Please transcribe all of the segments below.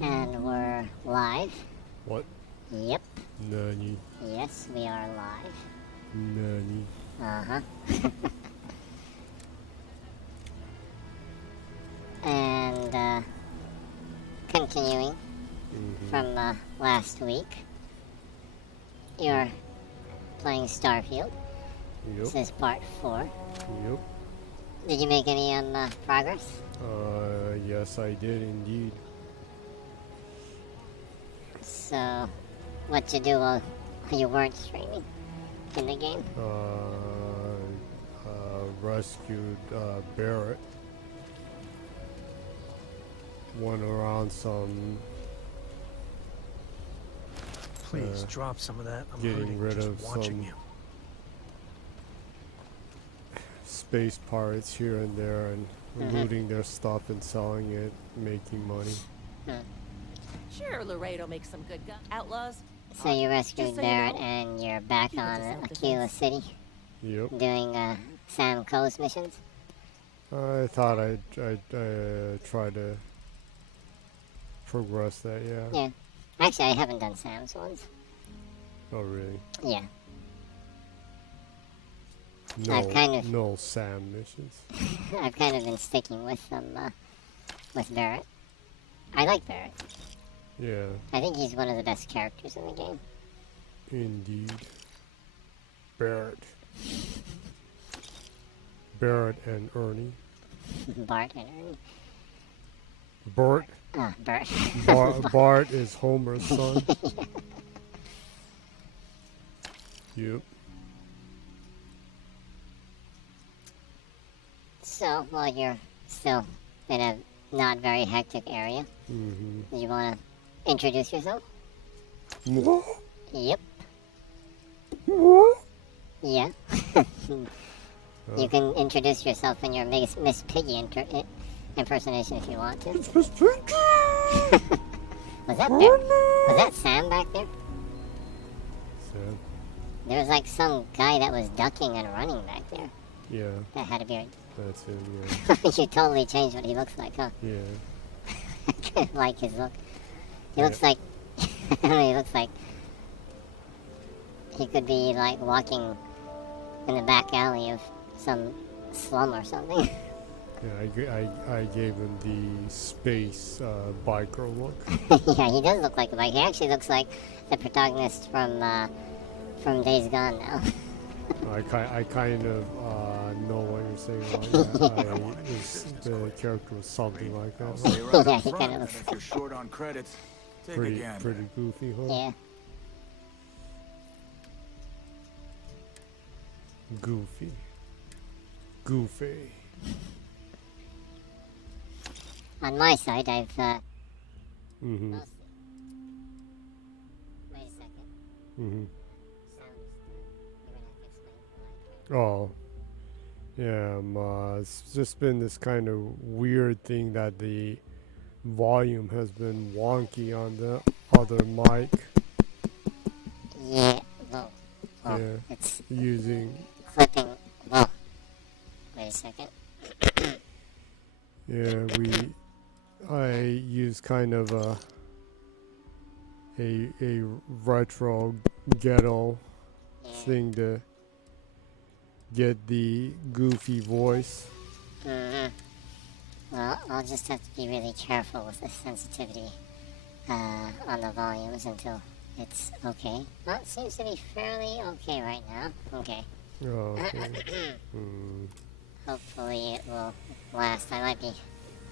And we're live. What? Yep. Nani? Yes, we are live. Nani? Uh-huh. And continuing from last week, you're playing Starfield. Yep. This is part 4. Yep. Did you make any progress? Yes, I did indeed. So, what'd you do while you weren't streaming in the game? Rescued Barrett. Went around some. Please drop some of that. I'm getting hurting rid just of watching some you. space pirates here and there and looting their stuff and selling it, making money. Sure, Laredo makes some good outlaws. So you rescued Just so you Barrett know, and you're back he went on to self-defense. Aquila City Yep. doing Sam Coe's missions? I thought I'd try to progress that, yeah. Yeah. Actually, I haven't done Sam's ones. Oh, really? Yeah. No, I've kind of- no Sam missions. I've kind of been sticking with them, with Barrett. I like Barrett. Yeah, I think he's one of the best characters in the game. indeed. Barrett. Barrett and Ernie. Bart and Ernie. Bart. Bart. Bart is Homer's son. Yep. So, while you're still in a not very hectic area, do you want to introduce yourself? What? Yep. What? Yeah. You can introduce yourself in your Miss Piggy impersonation if you want to. It's Miss Pinky! Was that Sam back there? Sam. There was like some guy that was ducking and running back there Yeah, that had a beard. that's him, yeah. You totally changed what he looks like, huh? Yeah. I kind of like his look. He Yeah. looks like... he looks like... He could be like walking in the back alley of some slum or something. Yeah, I gave him the space biker look. Yeah, he does look like a bike. He actually looks like the protagonist from Days Gone now. I kind of know what you're saying about that. The character was something like that. Stay Huh? right up Yeah, he front, kinda and looks if you're short on credits, take a Pretty gander. goofy, huh? Yeah. Goofy. Goofy. On my side, I've Mm-hmm. mostly... Wait a second. Mm-hmm. You're gonna have to explain why. Oh. Yeah, it's just been this kind of weird thing that the volume has been wonky on the other mic. Yeah, well, Yeah. it's Using, clipping. Well, wait a second. yeah, I use kind of a retro ghetto Yeah. thing to get the goofy voice. Well, I'll just have to be really careful with the sensitivity on the volumes until it's okay. Well, it seems to be fairly okay right now. Okay. Oh, okay. Hopefully it will last. I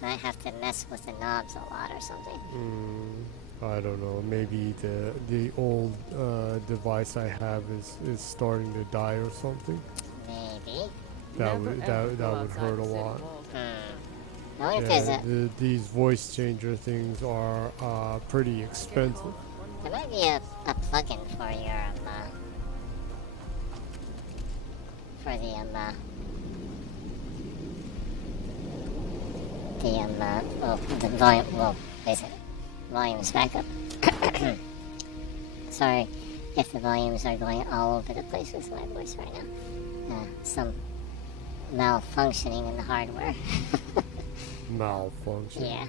might have to mess with the knobs a lot or something. I don't know. Maybe the old device I have is starting to die or something. Maybe. That would hurt a lot. I wonder if there's Yeah, these voice changer things are pretty expensive. there might be a plugin for your for the volume. Well, basic volume's back up. Sorry if the volumes are going all over the place with my voice right now. Some malfunctioning in the hardware. Malfunction. Yeah.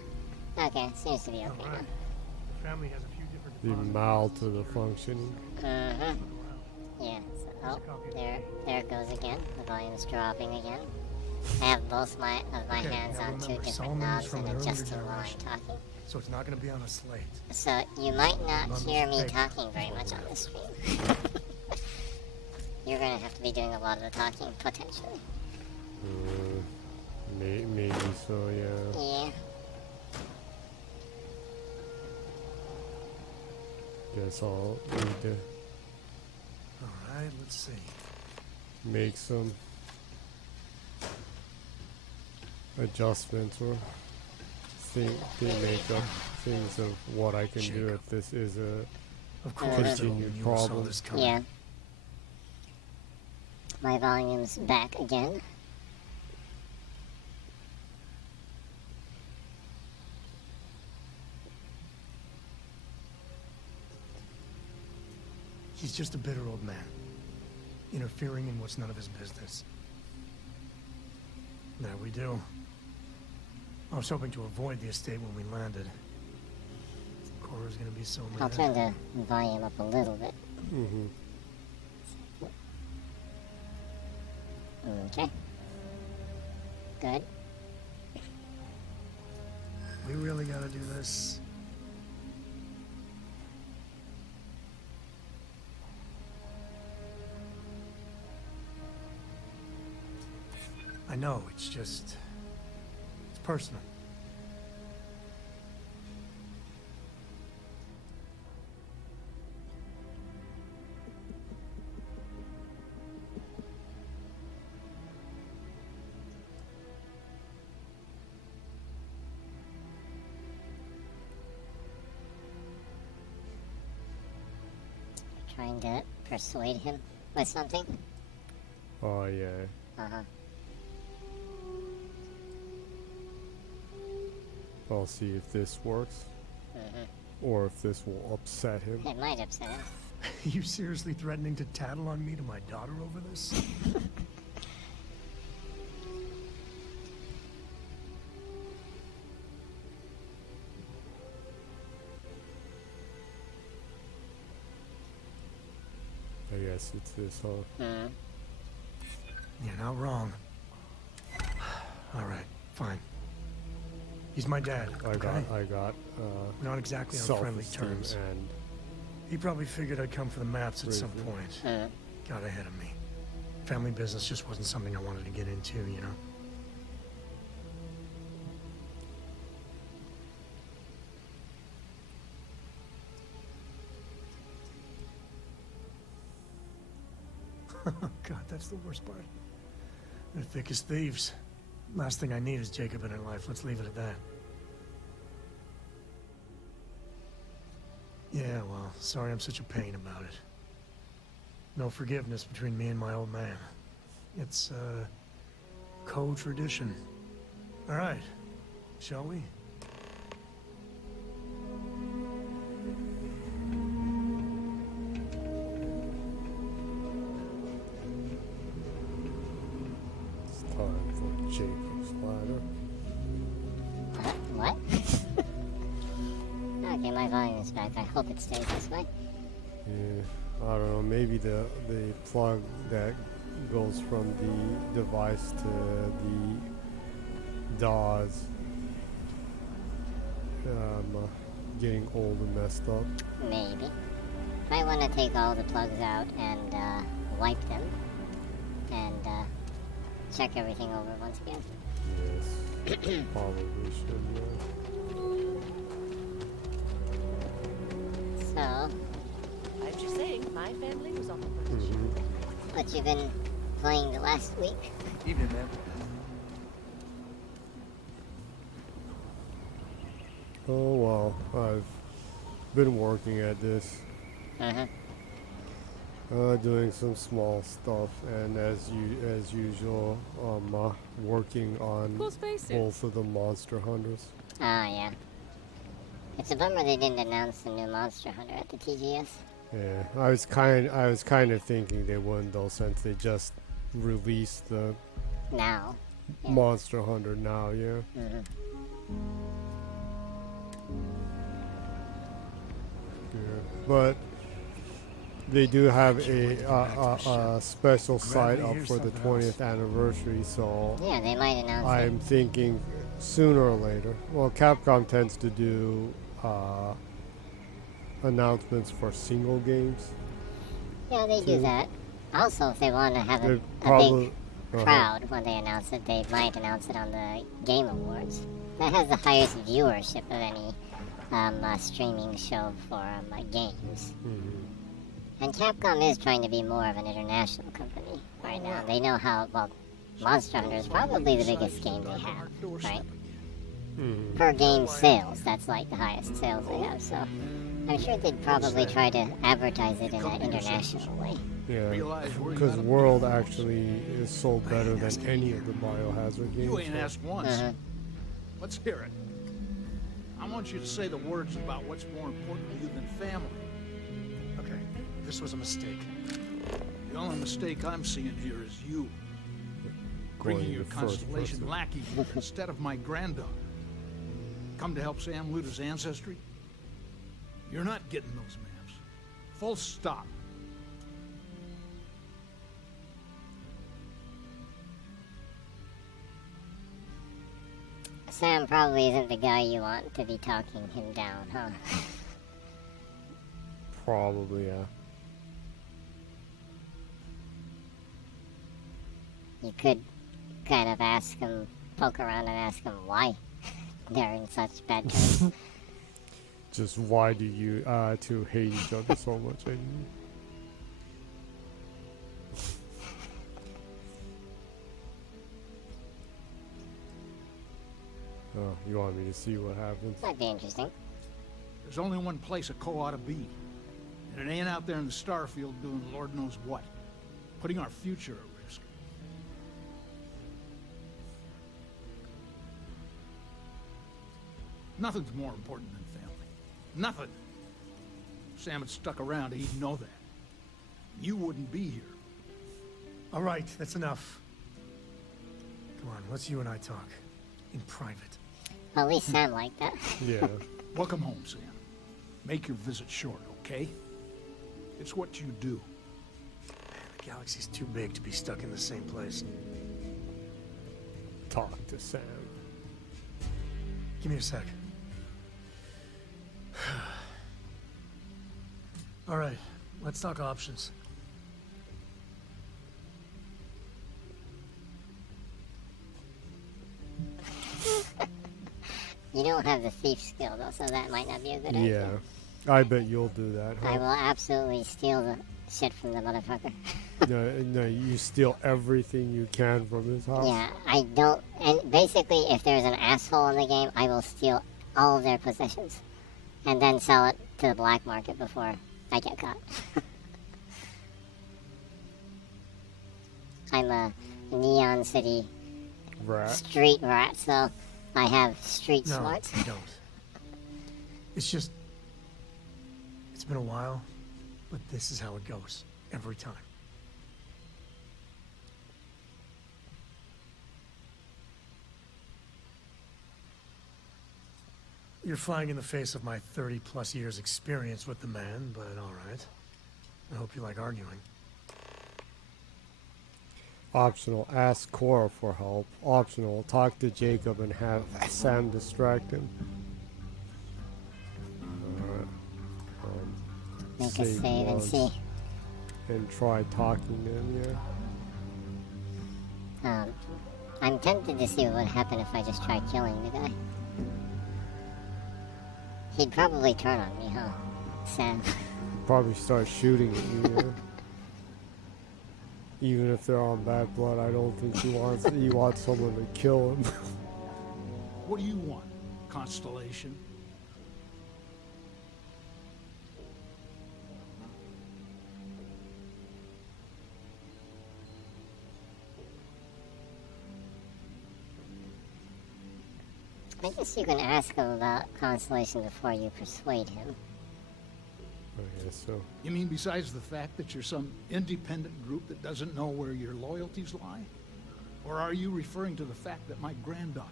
Okay, seems to be okay All right. now. Family has a few different The deposits. mal to the functioning. Mm-hmm. Yeah. So, there it goes again. The volume's dropping again. I have both of my Okay, hands now on two remember, different Solomon was knobs from and an earlier adjusting while I'm generation. talking. So it's not going to be on a slate. So you might not Bundles hear of me paper. talking very much on the stream. You're gonna have to be doing a lot of the talking potentially. Maybe so, yeah. Yeah. Guess I'll need to All right, let's see. make some adjustments or make up things of what I can do if this is a Of course, continued you saw problem. this coming. Yeah. My volume's back again. He's just a bitter old man, interfering in what's none of his business. There we do. I was hoping to avoid the estate when we landed. Cora's gonna be so mad. I'll turn the volume up a little bit. Mm-hmm. Okay. Good. We really gotta do this. I know, it's just... it's personal. Trying to persuade him with something. Oh, yeah. Uh-huh. I'll see if this works. Mm-hmm. Or if this will upset him. It might upset him. You seriously threatening to tattle on me to my daughter over this? I guess it's this, huh? Mm. You're not wrong. All right, fine. He's my dad, okay? I got We're not exactly on friendly self-esteem terms. and He probably figured I'd come for the maps at some Reason. point. Mm. Got ahead of me. Family business just wasn't something I wanted to get into, you know? God, that's the worst part. They're thick as thieves. Last thing I need is Jacob in her life. Let's leave it at that. Yeah, well, sorry I'm such a pain about it. No forgiveness between me and my old man. It's, co-tradition. All right, shall we? it's time for Jacob's ladder. What? Okay, my volume is back. I hope it stays this way. Yeah, I don't know. Maybe the plug that goes from the device to the DAWs getting old and messed up. Maybe. Might want to take all the plugs out and wipe them and check everything over once again. Yes, probably should. Yeah. So, I'm just saying, my family was on the bridge. Mm-hmm. what you been playing the last week? Evening, man. Oh well, I've been working at this. Uh-huh. Doing some small stuff, and as usual, working on Cool spacesuits. both of the Monster Hunters. Oh, yeah. It's a bummer they didn't announce the new Monster Hunter at the TGS. Yeah, I was kind of thinking they wouldn't though, since they just released the Now. Yeah. Monster Hunter now. Yeah. Mm-hmm. Yeah. But they do have a special site up for the 20th anniversary, so Yeah, they might announce I'm thinking sooner or later. Well, Capcom tends to do announcements for single games. it. Yeah, they do too. that. Also, if they want to have They a probably big crowd when they announce it, they might announce it on the Game Awards. That has the highest viewership of any streaming show for games. And Capcom is trying to be more of an international company right now. They know how, well, Monster Hunter is probably the biggest game they have, right? Per game sales, that's like the highest sales they have, so I'm sure they'd probably try to advertise it in an international way. Yeah, Realize where you because gotta World be. actually is sold better than any of the Biohazard games. You ain't asked once. Uh-huh. Let's hear it. I want you to say the words about what's more important to you than family. Okay, this was a mistake. The only mistake I'm seeing here is you. Bringing your to first Constellation person. lackey instead of my granddaughter. Come to help Sam loot his ancestry? You're not getting those maps. Full stop. Sam probably isn't the guy you want to be talking him down, huh? Probably, yeah. You could kind of ask him, poke around and ask him why they're in such bad terms. Just why do you two hate each other so much? Oh, you want me to see what happens? Might be interesting. There's only one place a co ought to be. And it ain't out there in the Starfield doing Lord knows what. Putting our future at risk. Nothing's more important than family. Nothing. If Sam had stuck around, he'd know that. You wouldn't be here. All right, that's enough. Come on, let's you and I talk. In private. Well, at least Sam liked that. Yeah. Welcome home, Sam. Make your visit short, okay? It's what you do. The galaxy's too big to be stuck in the same place. Talk to Sam. Give me a sec. All right, let's talk options. You don't have the thief skill, though, so that might not be a good Yeah. idea. I bet you'll do that, I huh? will absolutely steal the shit from the motherfucker. No, you steal everything you can from his house. Yeah, I don't. And basically, if there's an asshole in the game, I will steal all of their possessions and then sell it to the black market before I get caught. I'm a Neon City Rat. street rat, so I have street No, smarts. you don't. It's just... It's been a while, but this is how it goes. Every time. You're flying in the face of my 30-plus years experience with the man, but all right. I hope you like arguing. Optional, ask Cora for help. Optional, talk to Jacob and have Sam distract him. Alright. Make a save and once see. And try talking to him, yeah. I'm tempted to see what would happen if I just tried killing the guy. He'd probably turn on me, huh? Sam. Probably start shooting at you, yeah. Even if they're on bad blood, I don't think he wants someone to kill him. What do you want? Constellation? I guess you can ask him about Constellation before you persuade him. I guess so. You mean besides the fact that you're some independent group that doesn't know where your loyalties lie? Or are you referring to the fact that my granddaughter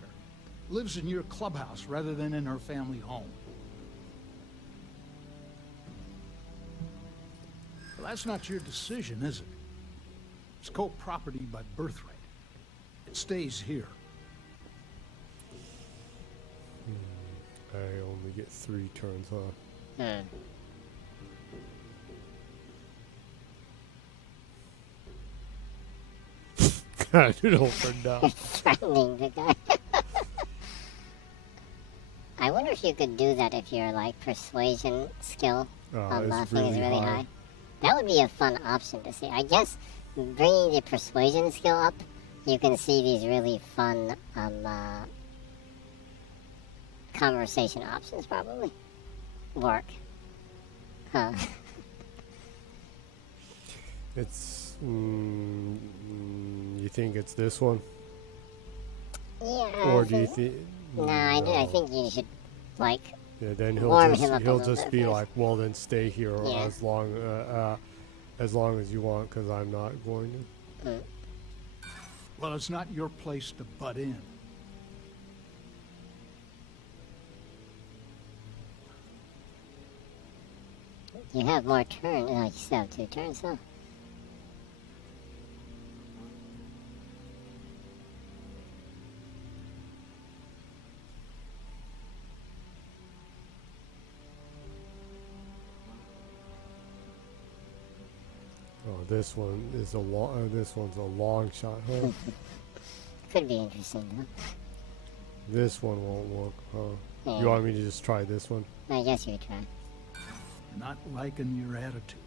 lives in your clubhouse rather than in her family home? Well, that's not your decision, is it? It's co-property by birthright. It stays here. I only get 3 turns, huh? Hmm. I did open down. Threatening the guy. I wonder if you could do that if your like persuasion skill on It's laughing is really really high. That would be a fun option to see. I guess bringing the persuasion skill up, you can see these really fun conversation options probably work. Huh. It's. You think it's this one? Yeah. Or do you think. Nah, I think you should like. Yeah, then warm him up a he'll little just bit be first. like, well, then stay here Yeah. as long as you want, because I'm not going to. Well, it's not your place to butt in. You have more turns. Oh, you still have 2 turns, huh? Oh, this one is a long. This one's a long shot, huh? Could be interesting, though. This one won't work, huh? Yeah. You want me to just try this one? I guess you try. Not liking your attitude.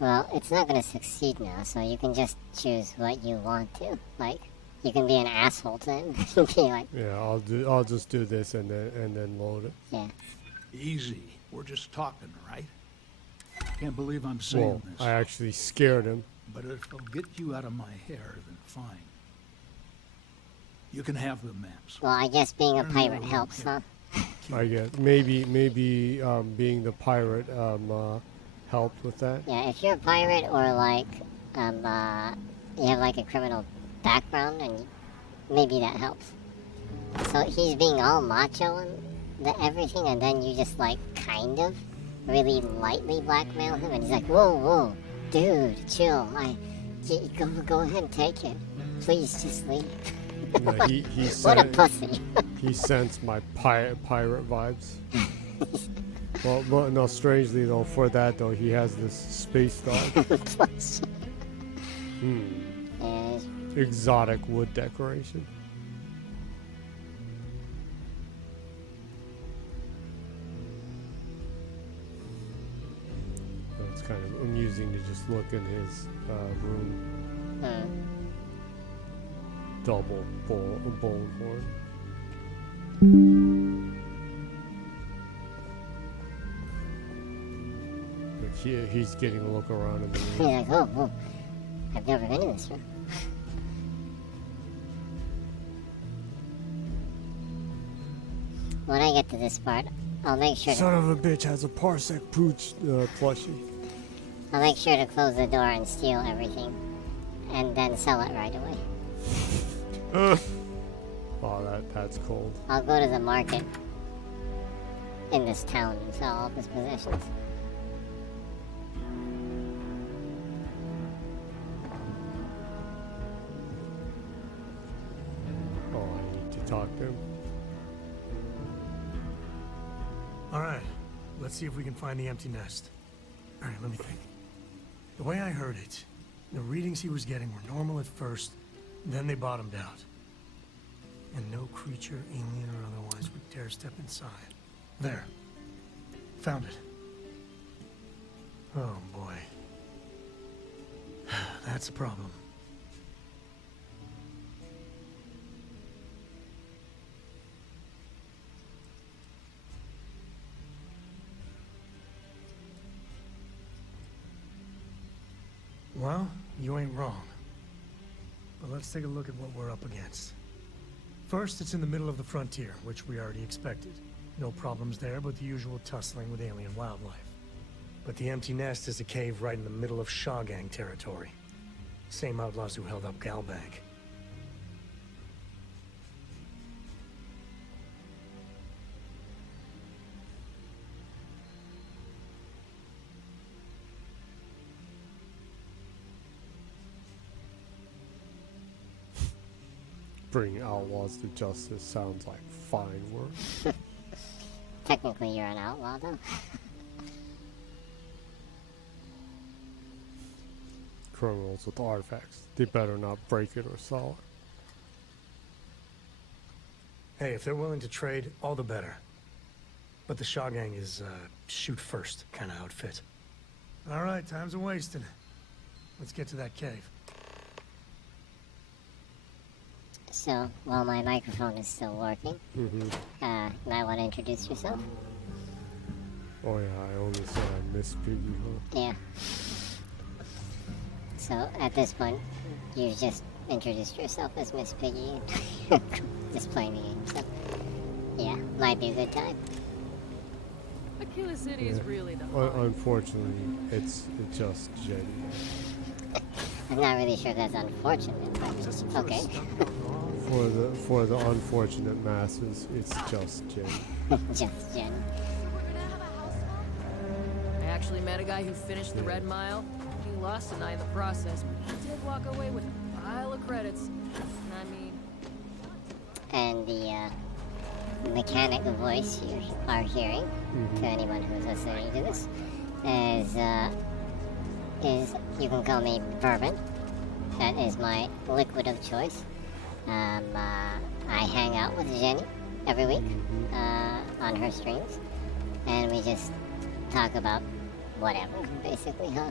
Well, it's not gonna succeed now, so you can just choose what you want to. Like, you can be an asshole to him. Be like, Yeah, I'll just do this and then load it. yeah. Easy. We're just talking, right? Can't believe I'm saying Well, this. I actually scared him. But if it'll get you out of my hair, then fine. You can have the maps. Well, I guess being a Turn pirate around, helps, yeah. huh? I guess maybe being the pirate helped with that. Yeah, if you're a pirate or like, you have like a criminal background, and maybe that helps. So he's being all macho and everything, and then you just like kind of really lightly blackmail him, and he's like, whoa, dude, chill. Go ahead and take it. Please, just leave. Yeah, he What a sent, pussy. he sensed my pirate vibes. Well, no, strangely though, for that though, he has this space dog. Yeah, Exotic wood decoration. It's kind of amusing to just look in his room. Double bone horn. Like he's getting a look around in the room. he's like, whoa, I've never been in this room. When I get to this part, I'll make sure Son to, of a bitch has a Parsec Pooch plushie. I'll make sure to close the door and steal everything, and then sell it right away. Oh, that's cold. I'll go to the market in this town and sell all of his possessions. Oh, I need to talk to him. All right, let's see if we can find the empty nest. All right, let me think. The way I heard it, the readings he was getting were normal at first, then they bottomed out. And no creature, alien or otherwise, would dare step inside. There. Found it. Oh, boy. That's a problem. Well, you ain't wrong. But let's take a look at what we're up against. First, it's in the middle of the frontier, which we already expected. No problems there, but the usual tussling with alien wildlife. But the empty nest is a cave right in the middle of Shaw Gang territory. Same outlaws who held up Galbank. Bring outlaws to justice sounds like fine work. Technically, you're an outlaw, though. Criminals with artifacts. They better not break it or sell it. Hey, if they're willing to trade, all the better. But the Shaw Gang is, shoot first kind of outfit. All right, time's a wasting. Let's get to that cave. So, while my microphone is still working, you might want to introduce yourself. Oh yeah, I only saw Miss Piggy, huh? Yeah. So, at this point, you just introduced yourself as Miss Piggy and just playing the game, so yeah, might be a good time. Aquila City is really the Unfortunately, it's just Jenny. I'm not really sure that's unfortunate, but okay. For the unfortunate masses, it's just Jenny. Just Jen. I actually met a guy who finished the Red Mile. He lost an eye in the process, but he did walk away with a pile of credits. And I mean... And the mechanic voice you are hearing, to anyone who's listening to this, is you can call me Bourbon. That is my liquid of choice. I hang out with Jenny every week on her streams, and we just talk about whatever, basically, huh?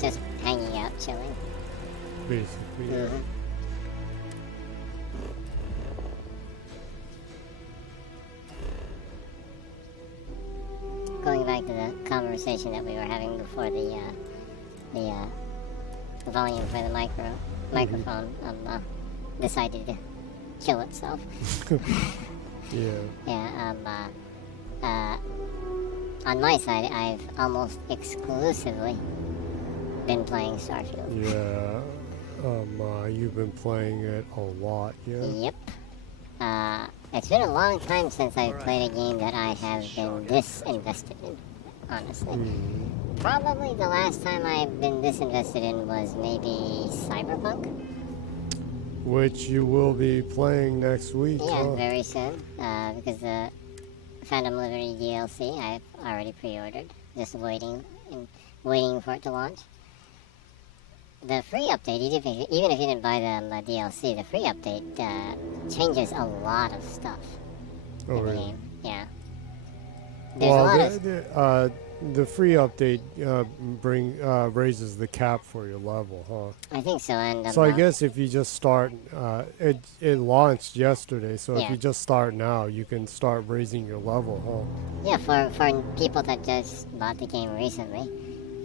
Just hanging out, chilling. Basically, yeah. Going back to the conversation that we were having before the volume for the microphone decided to kill itself. Yeah. Yeah, on my side, I've almost exclusively been playing Starfield. Yeah. You've been playing it a lot, yeah? Yep. It's been a long time since I've played a game that I have been this invested in, honestly. Probably the last time I've been this invested in was maybe Cyberpunk. Which you will be playing next week, Yeah, huh? very soon, because the Phantom Liberty DLC I've already pre-ordered, just waiting for it to launch. The free update, even if you didn't buy the DLC, the free update changes a lot of stuff Oh, in the really? game. Yeah. There's a lot of... The free update raises the cap for your level, huh? I think so, and... So I guess if you just start, it launched yesterday, so Yeah. if you just start now, you can start raising your level, Yeah, for people that just bought the game recently,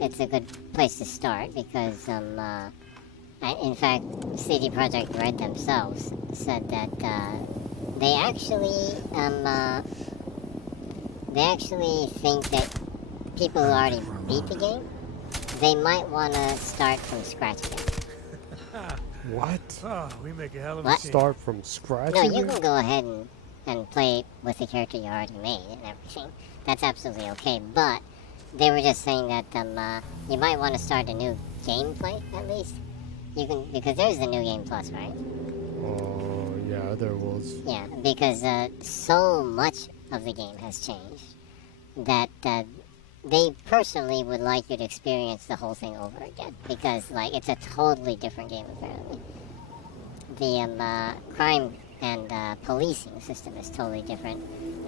it's a good place to start because, in fact, CD Projekt Red themselves said that they actually think that people who already beat the game, they might want to start from scratch again. huh? What? Oh, we make a hell of What? a team. Start from scratch? No, you again? can go ahead and play with the character you already made and everything. That's absolutely okay, but they were just saying that you might want to start a new gameplay at least. You can, because there's the new game plus, right? Oh, yeah, there was. Yeah, because so much of the game has changed that they personally would like you to experience the whole thing over again because like it's a totally different game apparently. The crime and policing system is totally different.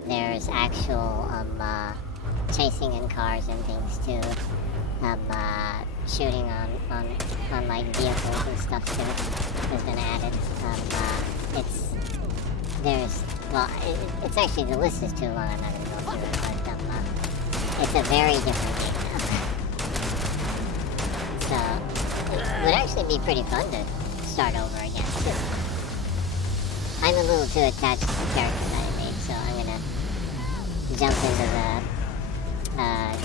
There's actual chasing in cars and things too. Shooting on like vehicles and stuff too has been added. It's actually, the list is too long, I'm not going to go through it, but it's a very different game now. So it would actually be pretty fun to start over again. I'm a little too attached to the character that I made, so I'm gonna jump into the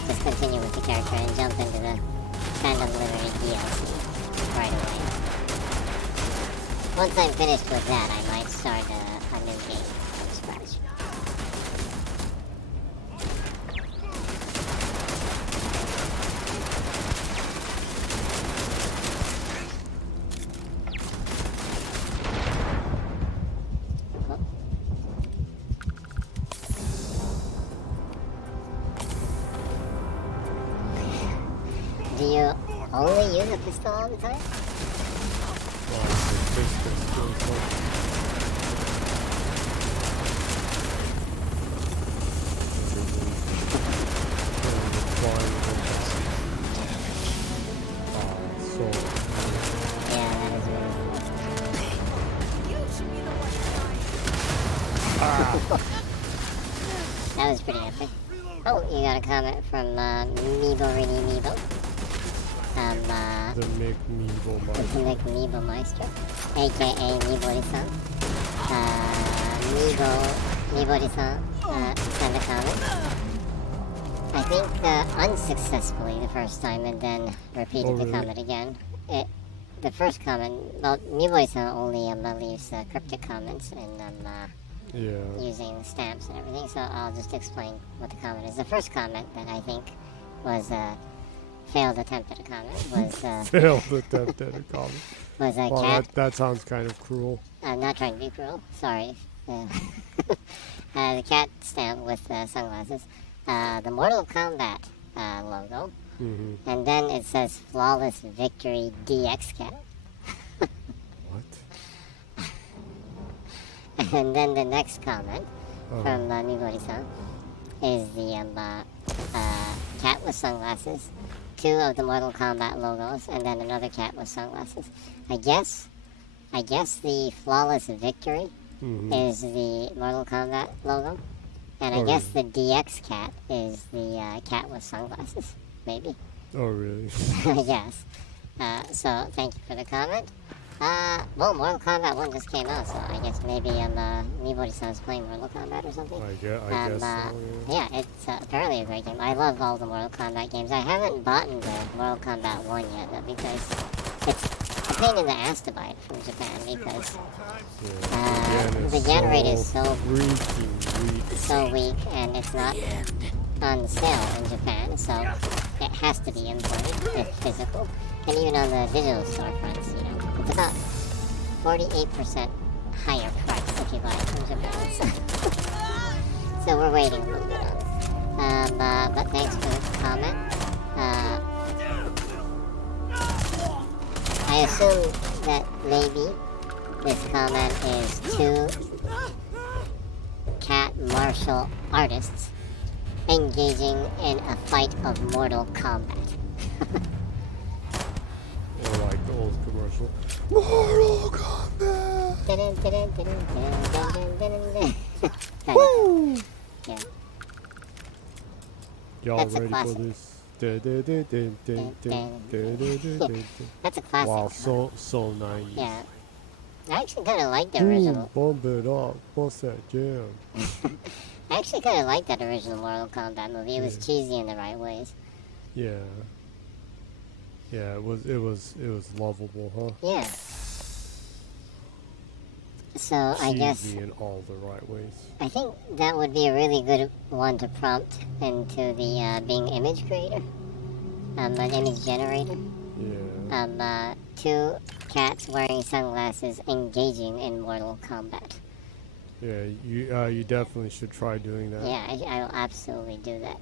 just continue with the character and jump into the Phantom Liberty DLC right away. Once I'm finished with that, I might start a new game from scratch. Do you only use a pistol all the time? Yeah, that is really cool. That was pretty epic. Oh, you got a comment from Meebo Really Meebo. The Mick Meebo Meister, aka Meebori-san. Meebori-san sent a comment. I think unsuccessfully the first time and then repeated the comment again. The first comment, well, Meebori-san only leaves cryptic comments and using stamps and everything, so I'll just explain what the comment is. The first comment that I think was failed attempt at a comment was failed attempt at a comment. Was a Well, cat. that sounds kind of cruel. I'm not trying to be cruel. Sorry. The cat stamp with sunglasses. The Mortal Kombat logo. Mm-hmm. And then it says Flawless Victory DX Cat. What? And then the next comment from Mibori-san is the cat with sunglasses, 2 of the Mortal Kombat logos, and then another cat with sunglasses. I guess the Flawless Victory is the Mortal Kombat logo, and I guess the DX cat is the cat with sunglasses, maybe. Oh, really? I guess. So thank you for the comment. Well, Mortal Kombat 1 just came out, so I guess maybe Mibori-san's playing Mortal Kombat or something. I guess so, yeah, it's apparently a great game. I love all the Mortal Kombat games. I haven't bought the Mortal Kombat 1 yet, though, because it's a pain in the ass to buy it from Japan, because the yen rate is so weak, and it's not on sale in Japan, so it has to be imported if physical. And even on the digital storefronts, it's about 48% higher price if you buy it from Japan. So we're waiting a little bit on it. But thanks for the comment. I assume that maybe this comment is 2 cat martial artists engaging in a fight of Mortal Kombat. Or like the old commercial. Mortal Kombat! Woo! Yeah. Y'all That's a ready for classic. this? That's a classic. Wow, so nice. Yeah. I actually kind of like the original. Bomb it up. What's that jam? I actually kind of like that original Mortal Kombat movie. It was cheesy in the right ways. Yeah. Yeah, it was lovable, huh? Yeah. So I guess Cheesy in all the right ways. I think that would be a really good one to prompt into the Bing image creator, an image generator. Yeah. 2 cats wearing sunglasses engaging in Mortal Kombat. Yeah, you definitely should try doing that. Yeah, I will absolutely do that.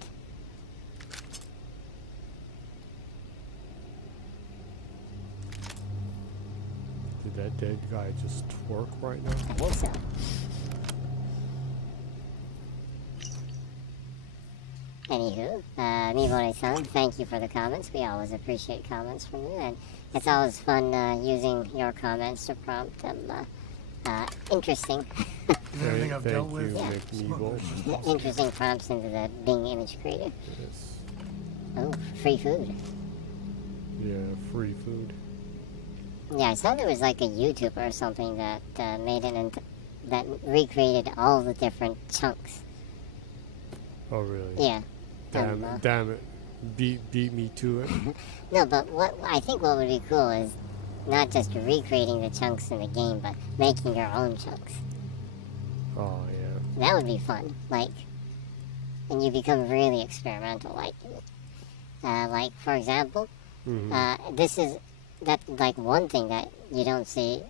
Did that dead guy just twerk right now? I think so. Anywho, Mibori-san, thank you for the comments. We always appreciate comments from you, and it's always fun using your comments to prompt interesting, Everything I've dealt Thank with. you, Mick Meeble. interesting prompts into the Bing image creator. Yes. Oh, free food. Yeah, free food. Yeah, I saw there was like a YouTuber or something that made that recreated all the different chunks. Oh, really? Yeah. Damn it. Beat me to it. No, but what I think what would be cool is not just recreating the chunks in the game, but making your own chunks. Oh, yeah. That would be fun. Like, and you become really experimental. Like for example, this is like one thing that you don't see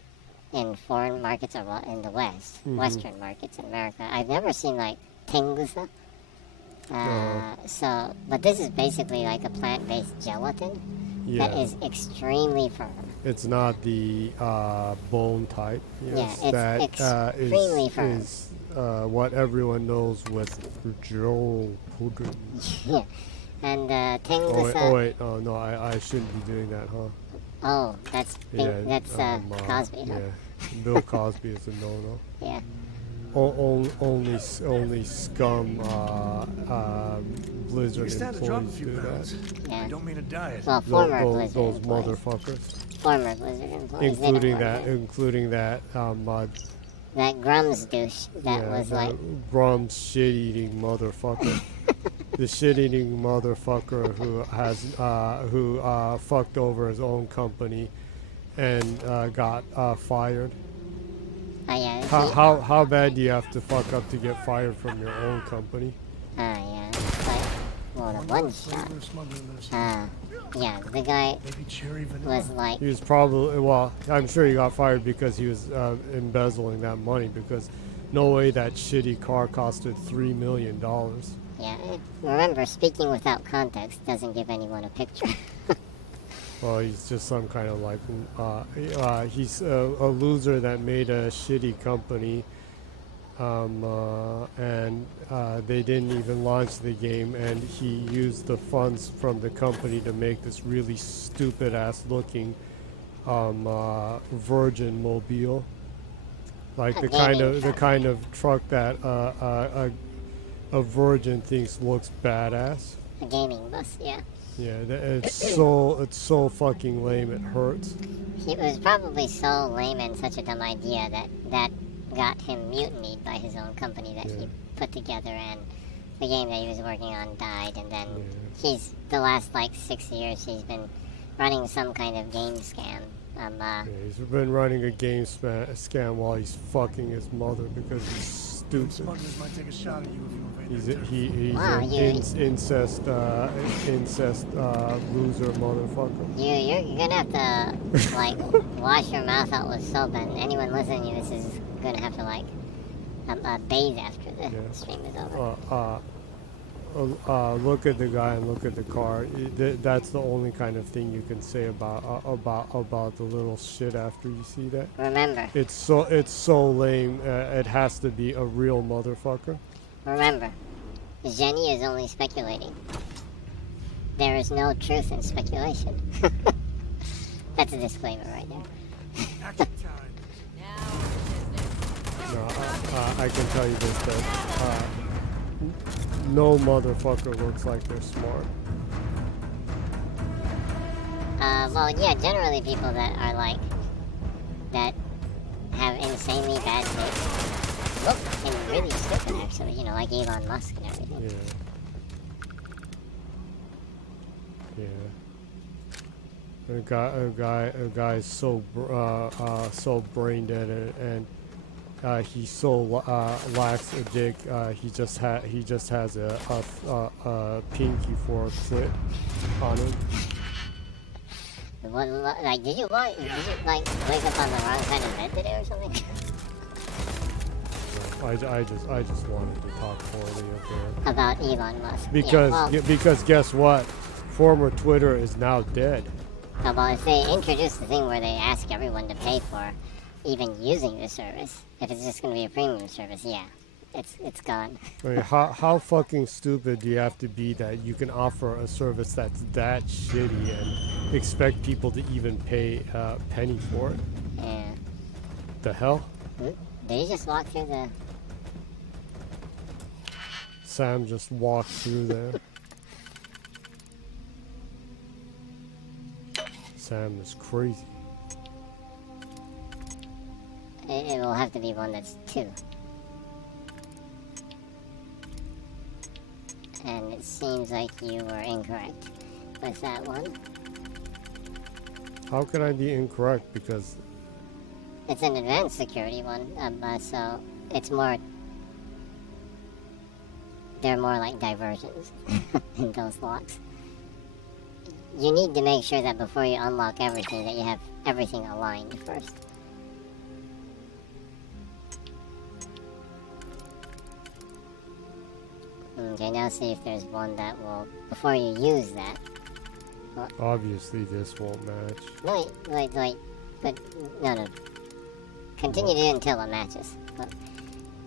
in foreign markets or in the West, Western markets in America. I've never seen like tengusa. So, but this is basically like a plant-based gelatin that is extremely firm. It's not the bone type. Yes, that it's extremely firm. is what everyone knows with Joe pudding. Yeah, and tengusa. Oh no, I shouldn't be doing that, huh? Oh, that's Cosby, huh? Yeah, Bill Cosby is a no-no. Yeah. Only scum Blizzard You stand to drop a employees few do pounds. that. Yeah. I don't mean a diet. Well, former Those Blizzard employees. motherfuckers, Former Blizzard employees. They don't work there. including that That Grum's douche that was like. Brum's shit-eating motherfucker. The shit-eating motherfucker who fucked over his own company and got fired. Oh yeah. How bad do you have to fuck up to get fired from your own company? Yeah. It's like, well, the one shot. Yeah, the guy Maybe cherry vanilla. was like. He was probably, well, I'm sure he got fired because he was embezzling that money, because no way that shitty car costed $3 million. Yeah. Remember, speaking without context doesn't give anyone a picture. Well, he's just some kind of like, he's a loser that made a shitty company, and they didn't even launch the game, and he used the funds from the company to make this really stupid ass looking Virgin Mobile, like the kind of truck that a Virgin thinks looks badass. A gaming bus, yeah. Yeah, it's so fucking lame. It hurts. It was probably so lame and such a dumb idea that got him mutinied by his own company that he put together, and the game that he was working on died, and then the last like 6 years he's been running some kind of game scam. He's been running a game scam while he's fucking his mother because he's stupid. Smugglers might take a shot at you if you invade He's their an incest loser motherfucker. You're gonna have to like wash your mouth out with soap, and anyone listening to this is gonna have to like bathe after the stream is over. Look at the guy and look at the car. That's the only kind of thing you can say about the little shit after you see that. Remember. It's so lame. It has to be a real motherfucker. Remember, Jenny is only speculating. There is no truth in speculation. That's a disclaimer right there. action time. No, I can tell you this, that no motherfucker looks like they're smart. Well, yeah, generally people that are like, that have insanely bad taste look and really stupid, actually, you know, like Elon Musk and everything. Yeah. A guy is so brain dead, and he so lacks a dick. He just has a pinky for a clit on him. What, like, did you like wake up on the wrong side of bed today or something? I just wanted to talk poorly of him. About Elon Musk. Because guess what? Former Twitter is now dead. Well, if they introduce the thing where they ask everyone to pay for even using the service, if it's just going to be a premium service, yeah, it's gone. I mean, how fucking stupid do you have to be that you can offer a service that's that shitty and expect people to even pay a penny for it? Yeah. The hell? Did you just walk through the... Sam just walked through there. Sam is crazy. It will have to be one that's 2. And it seems like you were incorrect with that one. How can I be incorrect? Because It's an advanced security one, so it's more... They're more like diversions in those locks. You need to make sure that before you unlock everything, that you have everything aligned first. Okay, now see if there's one that will... Before you use that... obviously this won't match. No, wait, but... No. Continue to do it until it matches.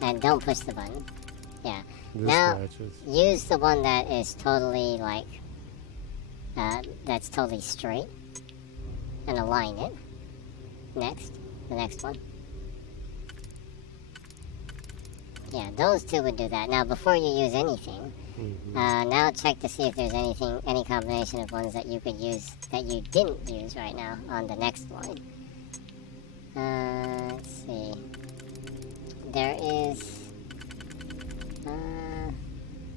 And don't push the button. Yeah. This Now, matches. use the one that is totally, like... that's totally straight. And align it. Next. The next one. Yeah, those two would do that. Now, before you use anything, now check to see if there's any combination of ones that you could use that you didn't use right now on the next line. Let's see. There is...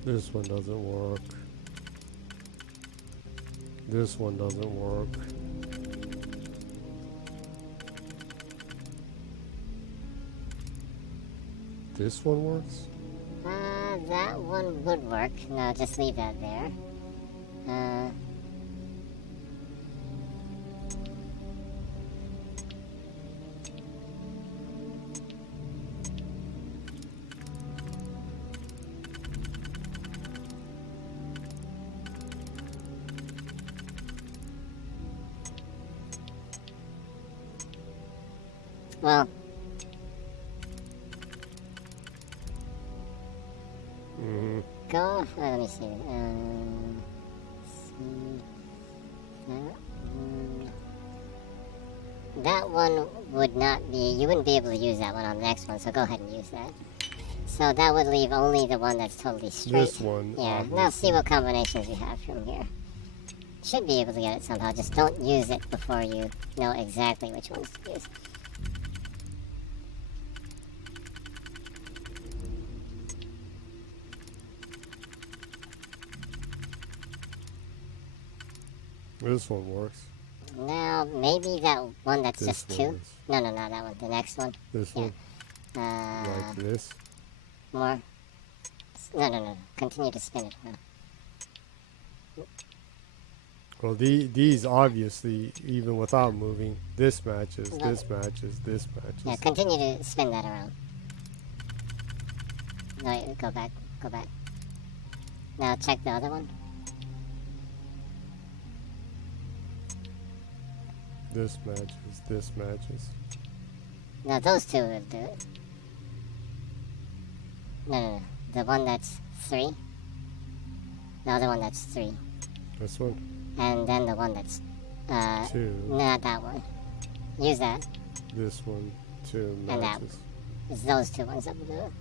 This one doesn't work. This one doesn't work. This one works? That one would work. No, just leave that there. Well, go. Let me see. That one would not be. You wouldn't be able to use that one on the next one. So go ahead and use that. So that would leave only the one that's totally straight. This one. Yeah. Obviously. Now see what combinations you have from here. Should be able to get it somehow. Just don't use it before you know exactly which ones to use. This one works. Now, maybe that one that's This just one 2? is- No, not that one. The next one. This Yeah. one. Like this. More. No. Continue to spin it around. Well, these obviously, even without moving, this matches, No. this matches, this matches. Yeah, continue to spin that around. No, go back. Now check the other one. This matches, this matches. No, those two will do it. No. The one that's 3. The other one that's 3. This one. And then the one that's... 2. Not that one. Use that. This one, 2 And that. matches. It's those two ones that will do it.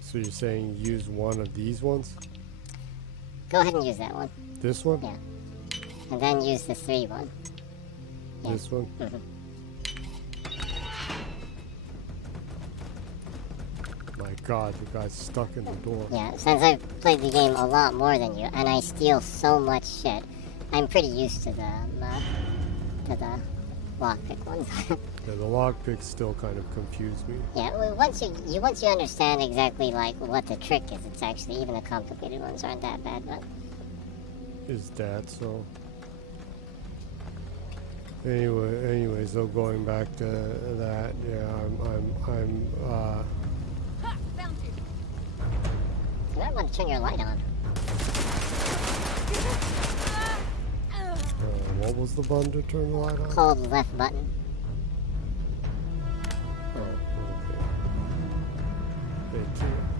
So you're saying use one of these ones? Go ahead and use that one. This one? Yeah. And then use the 3 one. Yeah. This one? Mhm. My God, the guy's stuck in the door. Yeah, since I've played the game a lot more than you, and I steal so much shit, I'm pretty used to the lockpick ones. Yeah, the lockpicks still kind of confuse me. Yeah, well, once you understand exactly like what the trick is, it's actually even the complicated ones aren't that bad. But Is that so? Anyways, though, going back to that, yeah, Ha! Found you. you might want to turn your light on. what was the button to turn the light on? Hold left button.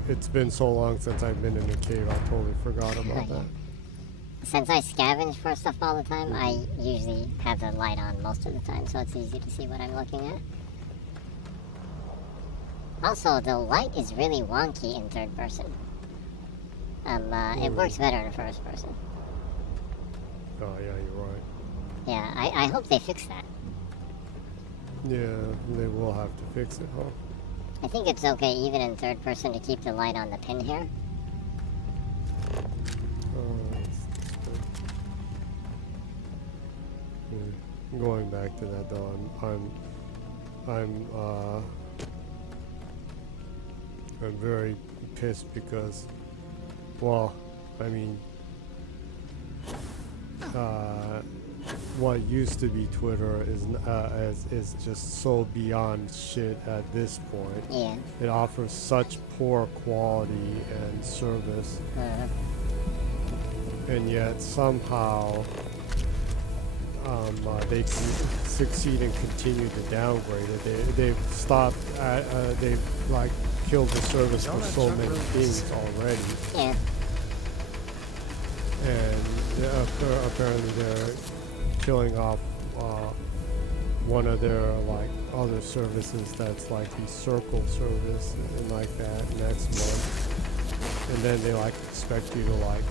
It's been so long since I've been in a cave, I totally forgot about Yeah. that. Since I scavenge for stuff all the time, I usually have the light on most of the time, so it's easy to see what I'm looking at. Also, the light is really wonky in third person. It works better in first person. Oh yeah, you're right. Yeah, I hope they fix that. Yeah, they will have to fix it, huh? I think it's okay even in third person to keep the light on the pin here. That's good. Yeah. Going back to that though, I'm very pissed because, well, I mean, what used to be Twitter is just so beyond shit at this point. Yeah. It offers such poor quality and service, and yet somehow they succeed and continue to downgrade it. They've stopped. They've like killed the service for so many things already. Yeah. And apparently they're killing off one of their like other services that's like the Circle service and like that next month, and then they like expect you to like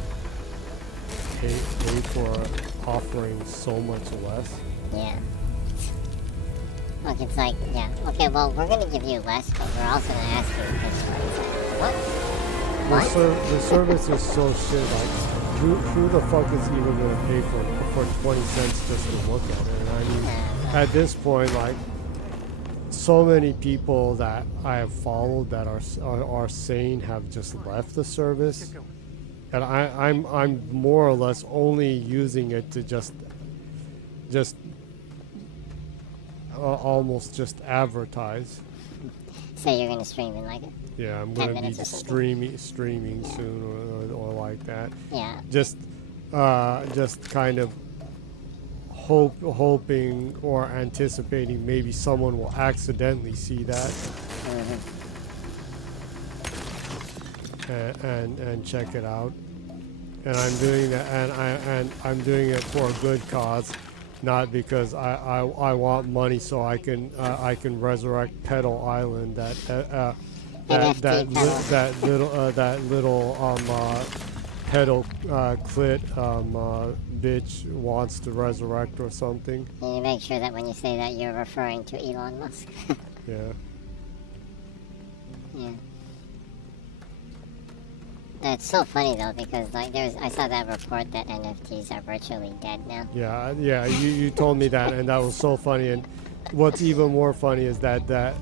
pay for offering so much less. Yeah. Look, it's like, yeah, okay, well, we're gonna give you less, but we're also gonna ask you to pay for it. It's like, what? The service is so shit. Like, who the fuck is even gonna pay for 20 cents just to look at it? And I mean, at this point, like, so many people that I have followed that are sane have just left the service, and I'm more or less only using it to just almost just advertise. So you're gonna stream in like Yeah, I'm 10 gonna be minutes or something? streaming soon or like that. Yeah. Just kind of hoping or anticipating maybe someone will accidentally see that and check it out. And I'm doing that, and I'm doing it for a good cause, not because I want money so I can resurrect Petal Island that little pedal clit bitch wants to resurrect or something. And you make sure that when you say that you're referring to Elon Musk. Yeah. Yeah. That's so funny though, because like I saw that report that NFTs are virtually dead now. Yeah, you told me that, and that was so funny. And what's even more funny is that the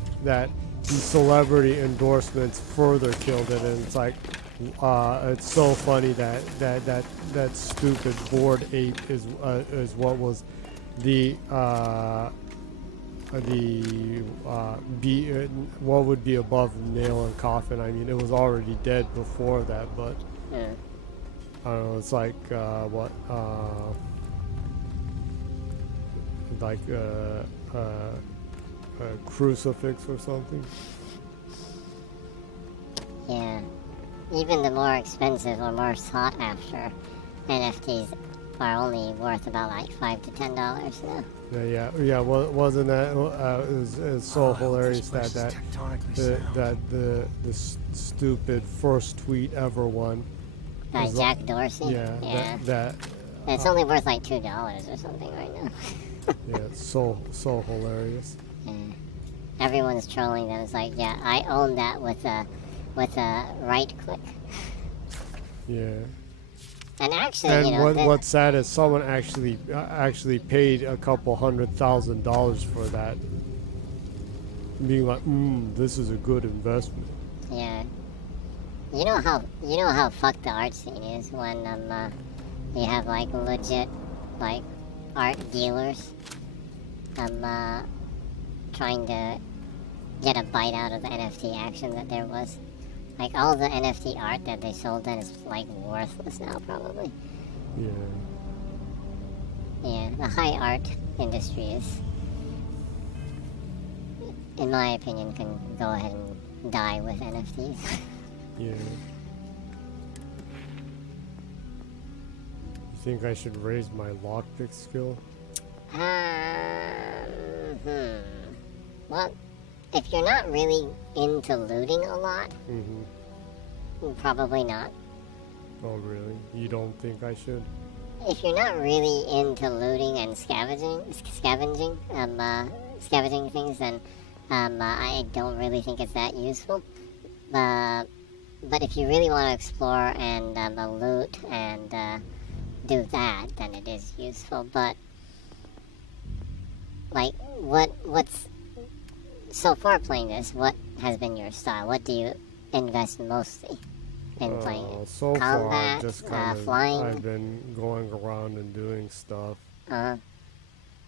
celebrity endorsements further killed it. And it's like, it's so funny that stupid Bored Ape is what was what would be above nail and coffin. I mean, it was already dead before that, but Yeah. I don't know. It's like a crucifix or something. Yeah. Even the more expensive or more sought after NFTs are only worth about like $5 to $10 now. Yeah. Well, wasn't that? It was so hilarious this that place is tectonically sound. the stupid first tweet ever one. By Was Jack Dorsey? Yeah. That It's only worth like $2 or something right now. yeah, it's so hilarious. Yeah. Everyone's trolling them. It's like, yeah, I own that with a right click. Yeah. And actually, And you know, what's sad is someone actually paid a couple $100,000 for that, being like, this is a good investment. yeah. You know how fucked the art scene is when you have like legit like art dealers trying to get a bite out of the NFT action that there was. Like all the NFT art that they sold then is like worthless now probably. Yeah. Yeah, the high art industry is, in my opinion, can go ahead and die with NFTs. Yeah. You think I should raise my lockpick skill? Well, if you're not really into looting a lot, Mm-hmm. probably not. Oh, really? You don't think I should? if you're not really into looting and scavenging things, then I don't really think it's that useful. But if you really want to explore and loot and do that, then it is useful. But like, what's so far playing this? What has been your style? What do you invest mostly in playing it? So far, Combat, I've just kind of flying? I've been going around and doing stuff. Uh,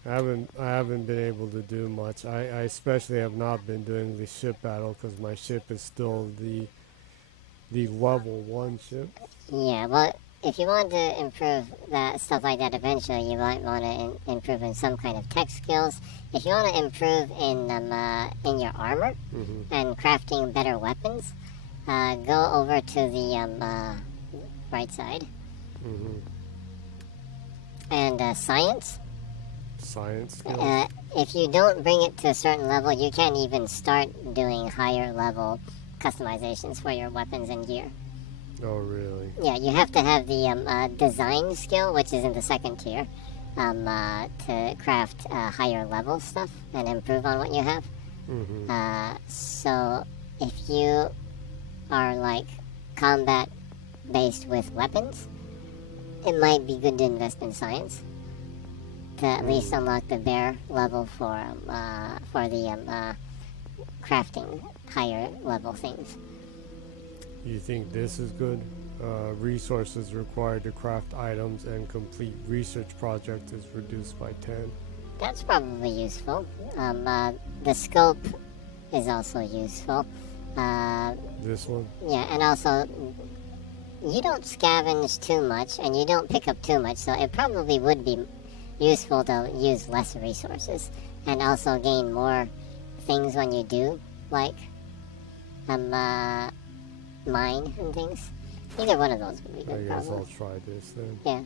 I haven't been able to do much. I especially have not been doing the ship battle because my ship is still the level 1 ship. yeah, well, if you want to improve that stuff like that eventually, you might want to improve in some kind of tech skills. If you want to improve in your armor and crafting better weapons, go over to the right side. And science. Science skills. If you don't bring it to a certain level, you can't even start doing higher level customizations for your weapons and gear. Oh, really? Yeah, you have to have the design skill, which is in the second tier, to craft higher level stuff and improve on what you have. So if you are like combat based with weapons, it might be good to invest in science to at least unlock the bare level for the crafting higher level things. You think this is good? Resources required to craft items and complete research project is reduced by 10. That's probably useful. The scope is also useful. This one? Yeah, and also you don't scavenge too much and you don't pick up too much, so it probably would be useful to use less resources and also gain more things when you do, like mine and things. Either one of those would be good. I guess probably. I'll try this then. Yeah.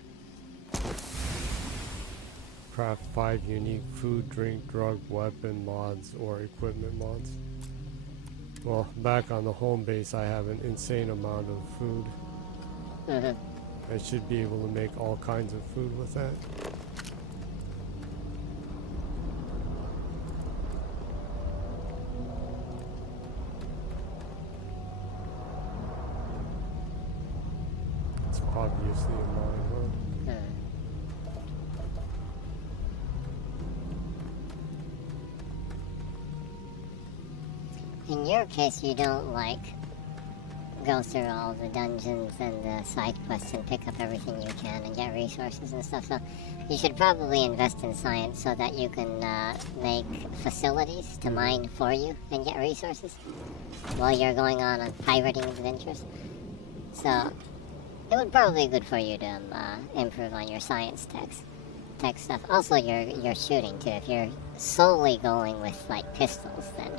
Craft 5 unique food, drink, drug, weapon mods, or equipment mods. Well, back on the home base, I have an insane amount of food. I should be able to make all kinds of food with that. It's obviously a mine, huh? In your case, you don't like go through all the dungeons and the side quests and pick up everything you can and get resources and stuff. So you should probably invest in science so that you can make facilities to mine for you and get resources while you're going on pirating adventures. So it would probably be good for you to improve on your science tech stuff. Also, your shooting too. If you're solely going with like pistols, then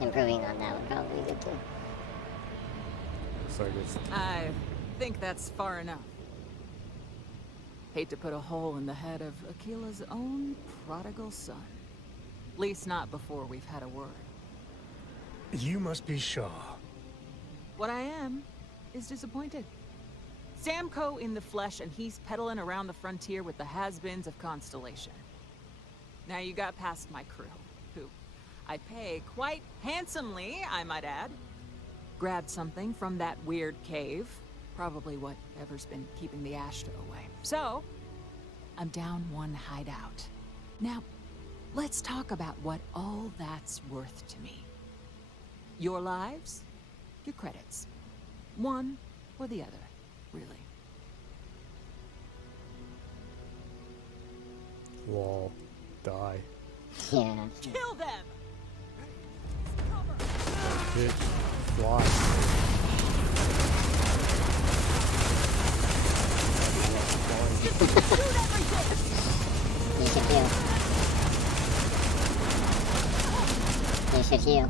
improving on that would probably be good too. So I guess I think that's far enough. Hate to put a hole in the head of Akila's own prodigal son. Least not before we've had a word. You must be Shaw. What I am is disappointed. Samco in the flesh, and he's peddling around the frontier with the has-beens of Constellation. Now you got past my crew, who I pay quite handsomely, I might add. Grabbed something from that weird cave. Probably whatever's been keeping the Ashta away. So, I'm down one hideout. Now, let's talk about what all that's worth to me. Your lives, your credits. One or the other, really. wall, die. Yeah. Kill them! Bitch, fly. You should heal. You should heal.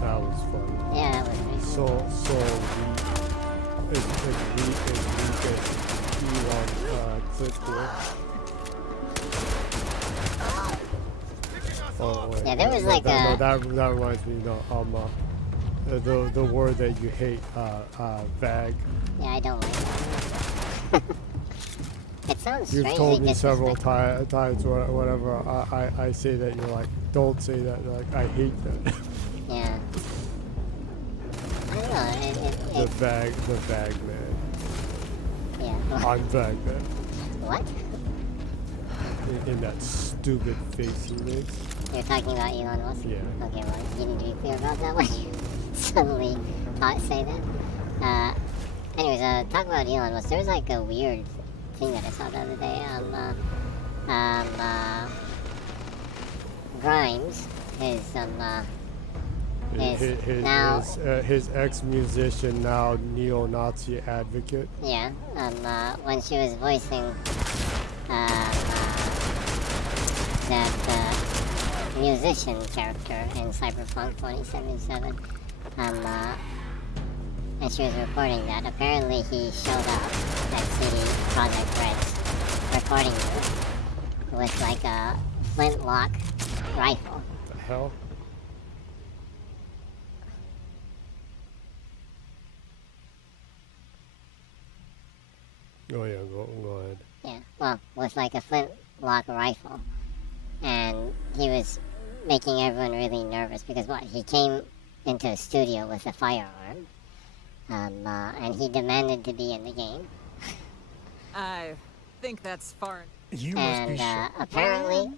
That was fun. Yeah, that was nice. So weak. As weak as Elon clipped there. Oh, wait. Yeah, there was like no, a... that reminds me. No, the word that you hate, vag. Yeah, I don't like that. It sounds You've strangely told me several disrespectful. times or whatever. I say that, you're like, don't say that. You're like, I hate that. Yeah. I don't know. the vag man. Yeah. I'm vag man. What? In that stupid face he makes. You're talking about Elon Musk? Yeah. Okay, well, you need to be clear about that when you suddenly say that. Anyways, talk about Elon Musk. There was like a weird thing that I saw the other day. Grimes, his ex-musician, now neo-Nazi advocate. Yeah, when she was voicing that musician character in Cyberpunk 2077, and she was reporting that apparently he showed up at CD Projekt Red's recording booth with like a flintlock rifle. What the hell? Oh yeah, go ahead. Yeah, well, with like a flintlock rifle. And he was making everyone really nervous because what? He came into a studio with a firearm, and he demanded to be in the game. I think that's far. You must be And sure. apparently,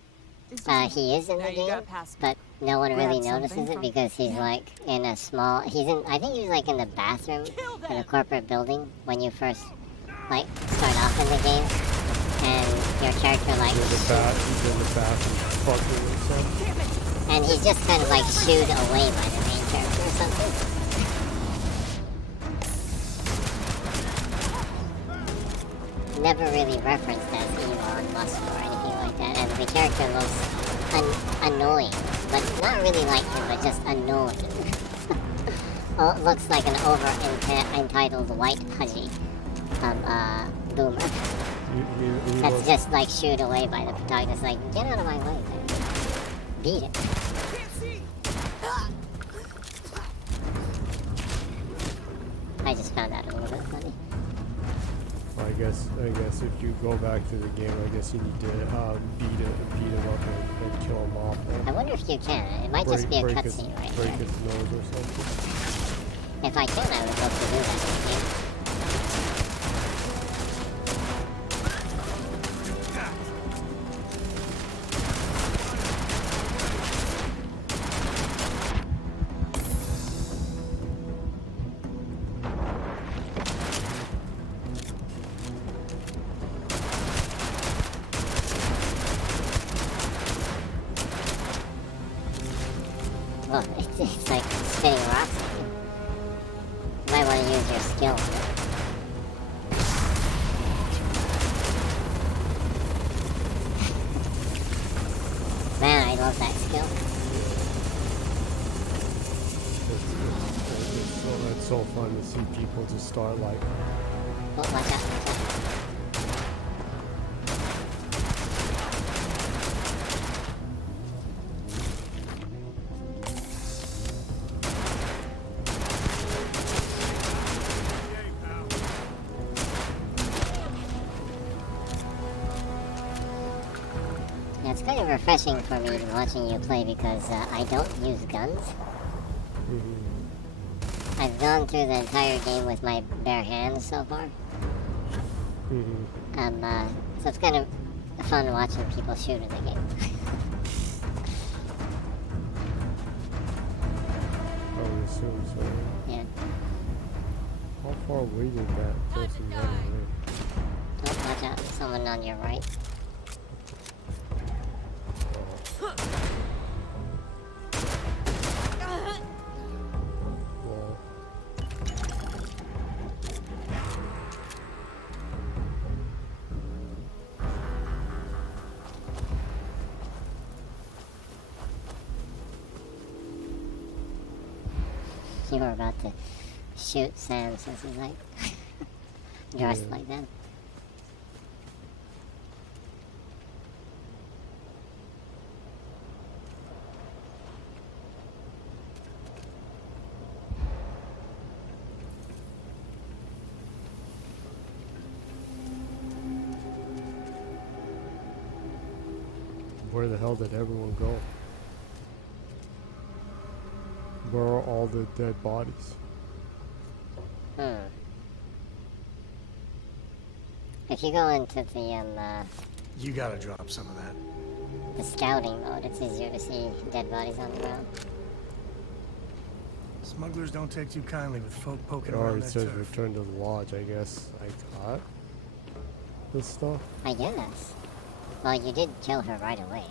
he is in the Now you game, got past but no one grab really something notices it from- because he's like in a small. I think he's like in the bathroom in a corporate building when you first like start off in the game, and your character like. He's in the bathroom fucking with something. And he's just kind of like shooed away by the main character or something. Never really referenced as Elon Musk or anything like that, and the character looks annoying, but not really like him, but just annoying. Oh, looks like an over-entitled white pudgy boomer. He That's looks, just like shooed away by the protagonist, like, get out of my way, man. Beat it. I just found that a little bit funny. I guess if you go back to the game, I guess you need to beat him up and kill him off. I wonder if you can. It might just be a cutscene right break here. his nose or something. If I can, I would love to do that in the game. Well, it's like spinning rocks at you. You might want to use your skill on it. Man, I love that skill. It's so fun to see people just start like. Oh, watch out, watch out. Yeah, it's kind of refreshing for me watching you play because I don't use guns. I've gone through the entire game with my bare hands so far. So it's kind of fun watching people shoot in the game. I would assume so. Yeah. How far away did that person run away? Oh, watch out, someone on your right. Well, You were about to shoot Sam since he's like dressed Yeah. like that. where the hell did everyone go? Where are all the dead bodies? If you go into You gotta drop some of that. the scouting mode, it's easier to see dead bodies on the ground. Smugglers don't take too kindly with folk poking It around already their says turf. return to the lodge. I guess I got this stuff. I guess. Well, you did kill her right away.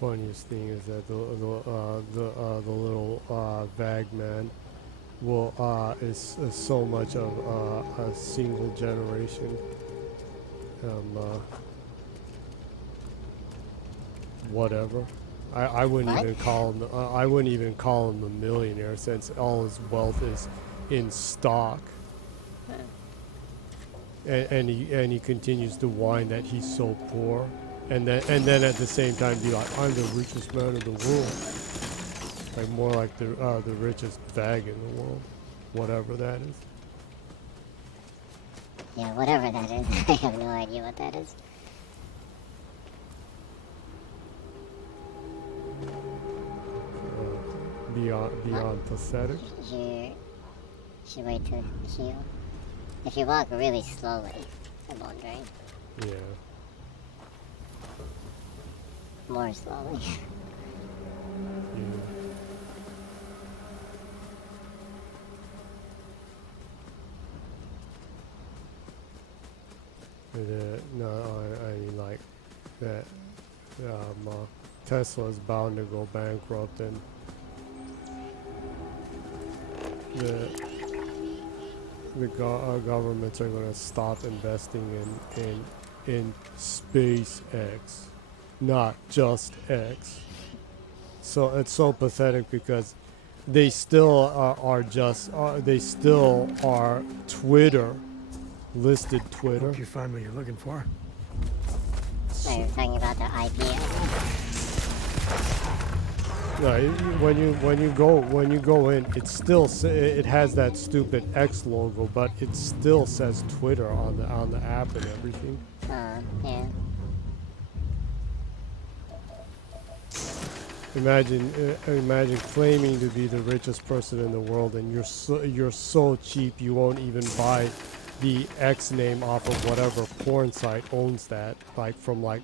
Funniest thing is that the little vag man is so much of a single generation. Whatever. I wouldn't What? even call him. I wouldn't even call him a millionaire since all his wealth is in stock. And he continues to whine that he's so poor, and then at the same time be like, I'm the richest man in the world. Like more like the richest bag in the world, whatever that is. Yeah, whatever that is. I have no idea what that is. Beyond pathetic. You should wait to heal. If you walk really slowly, it won't drain. Yeah. More slowly. No, I mean like that. Tesla is bound to go bankrupt, and the governments are going to stop investing in SpaceX, not just X. So it's so pathetic because they still they still are Twitter, listed Twitter. Hope you find what you're looking for. So you're talking about the IP address? No, when you go in, it still it has that stupid X logo, but it still says Twitter on the app and everything. Yeah. Imagine claiming to be the richest person in the world, and you're so cheap you won't even buy the X name off of whatever porn site owns that, like from like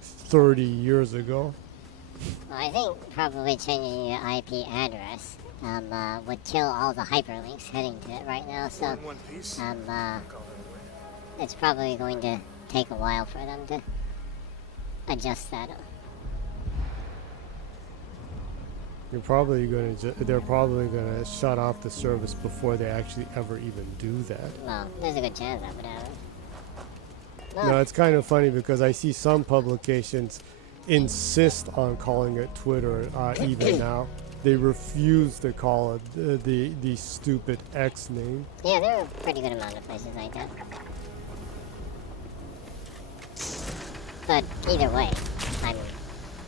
30 years ago. Well, I think probably changing your IP address would kill all the hyperlinks heading to it right now. So In one piece. it's probably going to take a while for them to adjust that. They're probably gonna shut off the service before they actually ever even do that. Well, there's a good chance that would happen. No, it's kind of funny because I see some publications insist on calling it Twitter even now. They refuse to call it the stupid X name. Yeah, there are a pretty good amount of places like that. But either way, I'm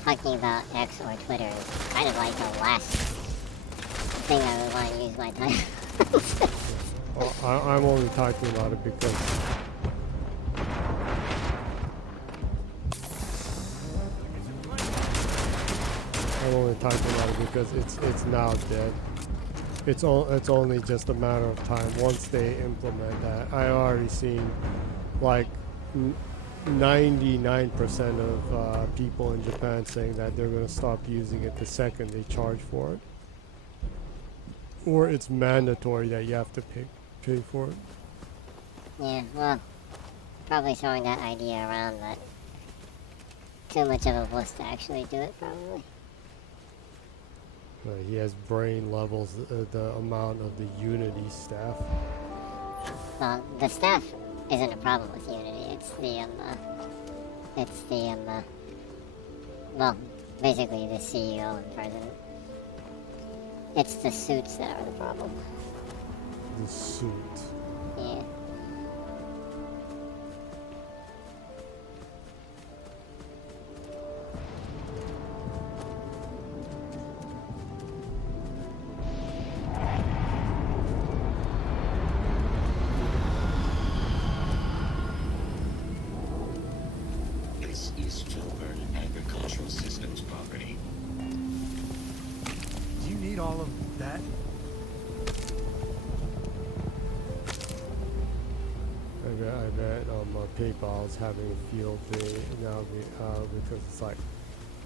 talking about X or Twitter is kind of like the last thing I would want to use my time. I'm only talking about it because it's now dead. It's only just a matter of time once they implement that. I already seen like 99% of people in Japan saying that they're going to stop using it the second they charge for it, or it's mandatory that you have to pay for it. Yeah, well, probably throwing that idea around, but too much of a wuss to actually do it, probably. He has brain levels the amount of the Unity staff. Well, the staff isn't a problem with Unity. Well, basically the CEO and president. It's the suits that are the problem. The suit. Yeah. all of that? I bet PayPal's having a field day now because it's like,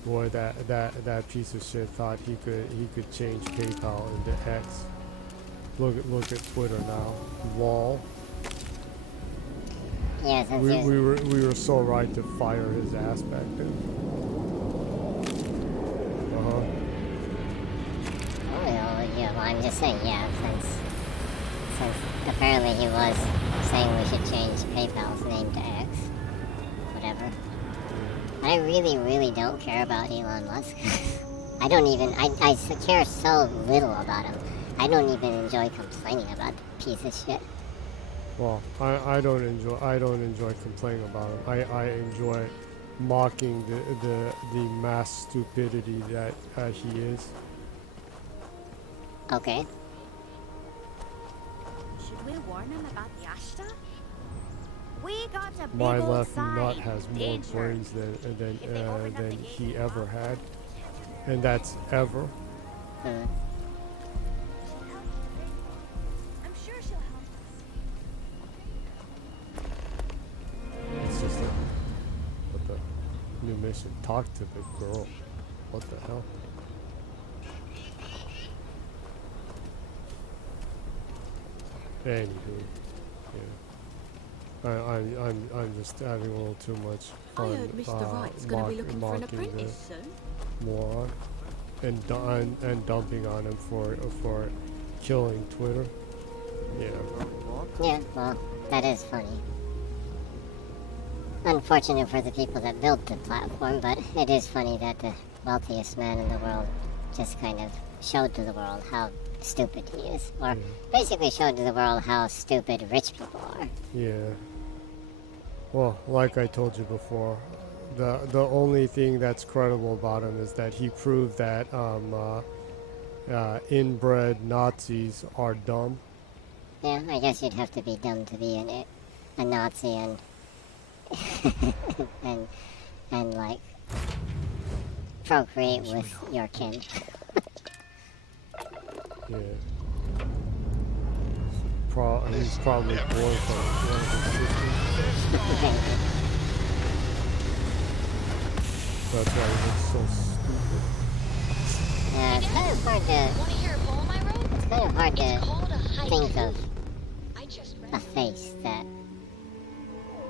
boy, that piece of shit thought he could change PayPal into X. Look at Twitter now. Lol. Yeah, since We were so right to fire his ass back then. Well, yeah, well, I'm just saying, yeah, since apparently he was saying we should change PayPal's name to X. Whatever. I really, really don't care about Elon Musk. I don't even, I care so little about him. I don't even enjoy complaining about the piece of shit. Well, I don't enjoy complaining about him. I enjoy mocking the mass stupidity that he is. Okay. Should we warn him about the Ashta? We got a big My old left sign. nut has more Danger. brains than he ever had, and that's ever. Hmm. I'm sure she'll help us. It's just what the new mission. Talk to the girl. What the hell? Anywho, yeah. I'm just having a little too much fun. I heard Mr. Wright's going to be looking for an mocking apprentice soon. the moron and dumping on him for killing Twitter. Yeah. Yeah, well, that is funny. Unfortunate for the people that built the platform, but it is funny that the wealthiest man in the world just kind of showed to the world how stupid he is. Or basically showed to the world how stupid rich people are. Yeah. Well, like I told you before, the only thing that's credible about him is that he proved that inbred Nazis are dumb. Yeah, I guess you'd have to be dumb to be a Nazi and and like procreate with your kin. Yeah. He's probably born from one of his sisters. That's why he looks so stupid. It's kind of hard to. Want to hear a poem I wrote? It's kind of hard It's to called a think haiku. of I just read a it. face that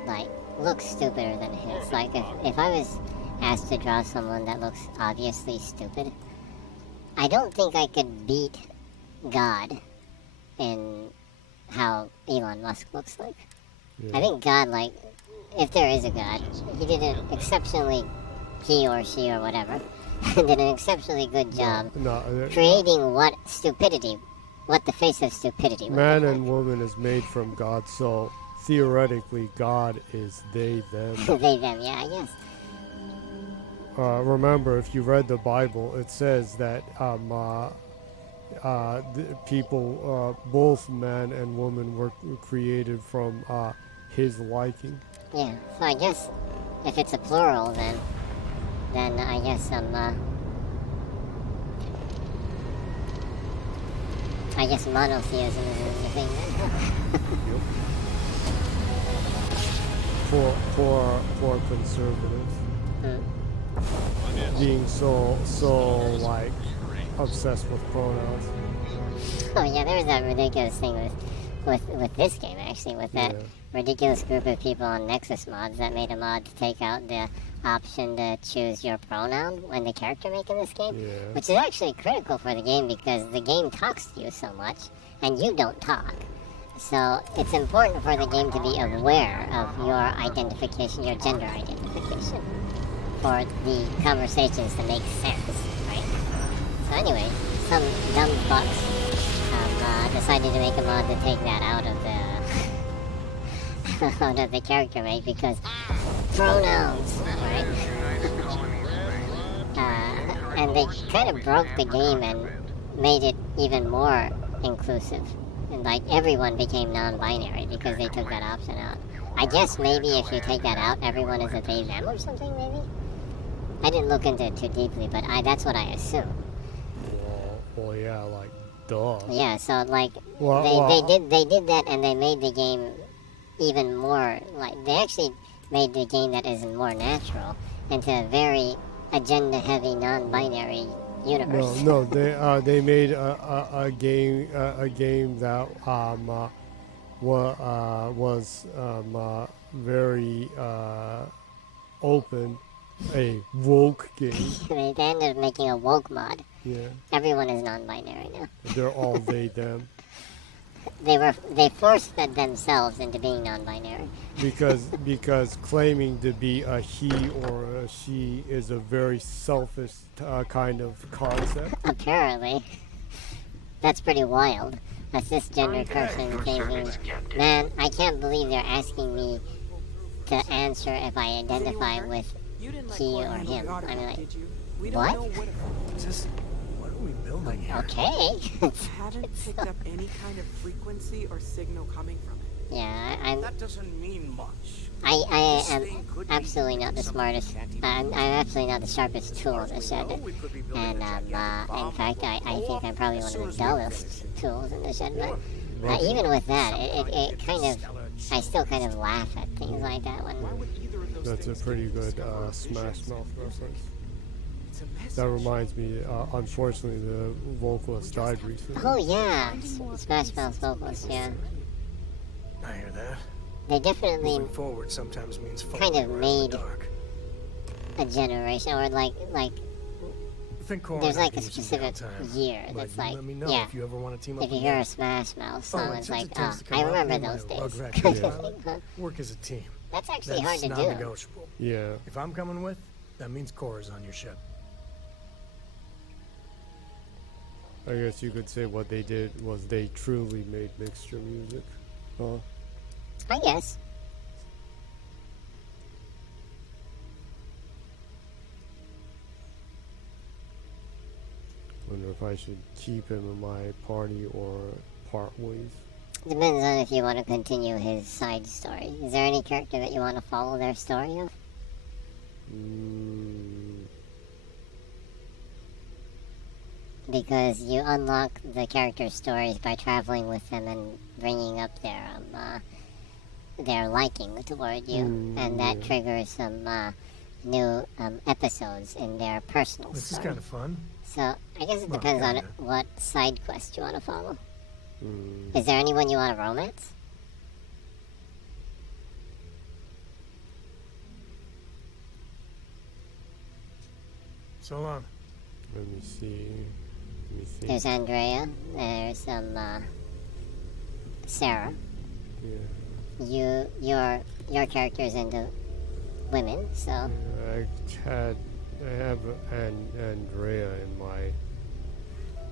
like looks stupider than his. Like if I was asked to draw someone that looks obviously stupid, I don't think I could beat God in how Elon Musk looks like. Yeah. I think God, like, if there is a God, he did an exceptionally, he or she or whatever, did an exceptionally good job creating what the face of stupidity would Man look and woman is made from God, so theoretically God is they, them. like. They, them, yeah, I guess. Remember, if you read the Bible, it says that the people, both man and woman, were created from his liking. Yeah, so I guess if it's a plural, then I guess I guess monotheism is the thing then. For conservatives, being so like obsessed with pronouns. Oh yeah, there was that ridiculous thing with this game actually, with that ridiculous group of people on Nexus mods that made a mod to take out the option to choose your pronoun when the character making this game, which is actually critical for the game because the game talks to you so much and you don't talk. So it's important for the game to be aware of your identification, your gender identification, for the conversations to make sense, right? So anyway, some dumb fucks decided to make a mod to take that out of the out of the character make because pronouns, right? And they kind of broke the game and made it even more inclusive. And like everyone became non-binary because they took that option out. I guess maybe if you take that out, everyone is a they them or something. Maybe I didn't look into it too deeply, but that's what I assume. Well, yeah, like, duh. Yeah, so like Well, they did that, and they made the game even more like they actually made the game that is more natural into a very agenda-heavy, non-binary universe. No, they made a game that was very open, a woke game. They ended up making a woke mod. Yeah, Everyone is non-binary now. they're all they them They force-fed themselves into being non-binary. because claiming to be a he or a she is a very selfish kind of concept. Apparently, that's pretty wild. A cisgender person thinking, man, I can't believe they're asking me to answer if I identify with he or him. I mean, like, what? What are we building here? Okay. Haven't picked up any kind of frequency or signal coming from it. Yeah, I'm. That doesn't mean much. I am absolutely not the smartest. I'm absolutely not the sharpest tool in the shed. And in fact, I think I'm probably one of the dullest tools in the shed. But even with that, it kind of, I still kind of laugh at things like that when. That's a pretty good Smash Mouth reference. That reminds me, unfortunately, the vocalist died recently. Oh yeah, Smash Mouth vocalist, yeah. I hear that. They definitely Moving forward sometimes means kind of falling made in the dark. a generation, or like Think Cora there's and I like a can use some specific downtime, year but that's you like, let me know yeah. if you ever want to team up If you again. hear a Smash Mouth song, and it's since like, it tends to come I up, remember me and my those days. Rugrat Kind of co-pilot thing. work as a team. That's actually That's hard to do. non-negotiable. Yeah. If I'm coming with, that means Cora's on your ship. I guess you could say what they did was they truly made mixture music. Huh? I guess. Wonder if I should keep him in my party or part ways. Depends on if you want to continue his side story. Is there any character that you want to follow their story of? Because you unlock the character stories by traveling with them and bringing up their liking toward you, and that triggers some new episodes in their personal This is story. kind of fun. So I guess it Well, depends on kinda. what side quest you want to follow. Is there anyone you want to romance? So long. Let me see. There's Andrea. There's Sarah. Yeah. Your character's into women, so I have Andrea in my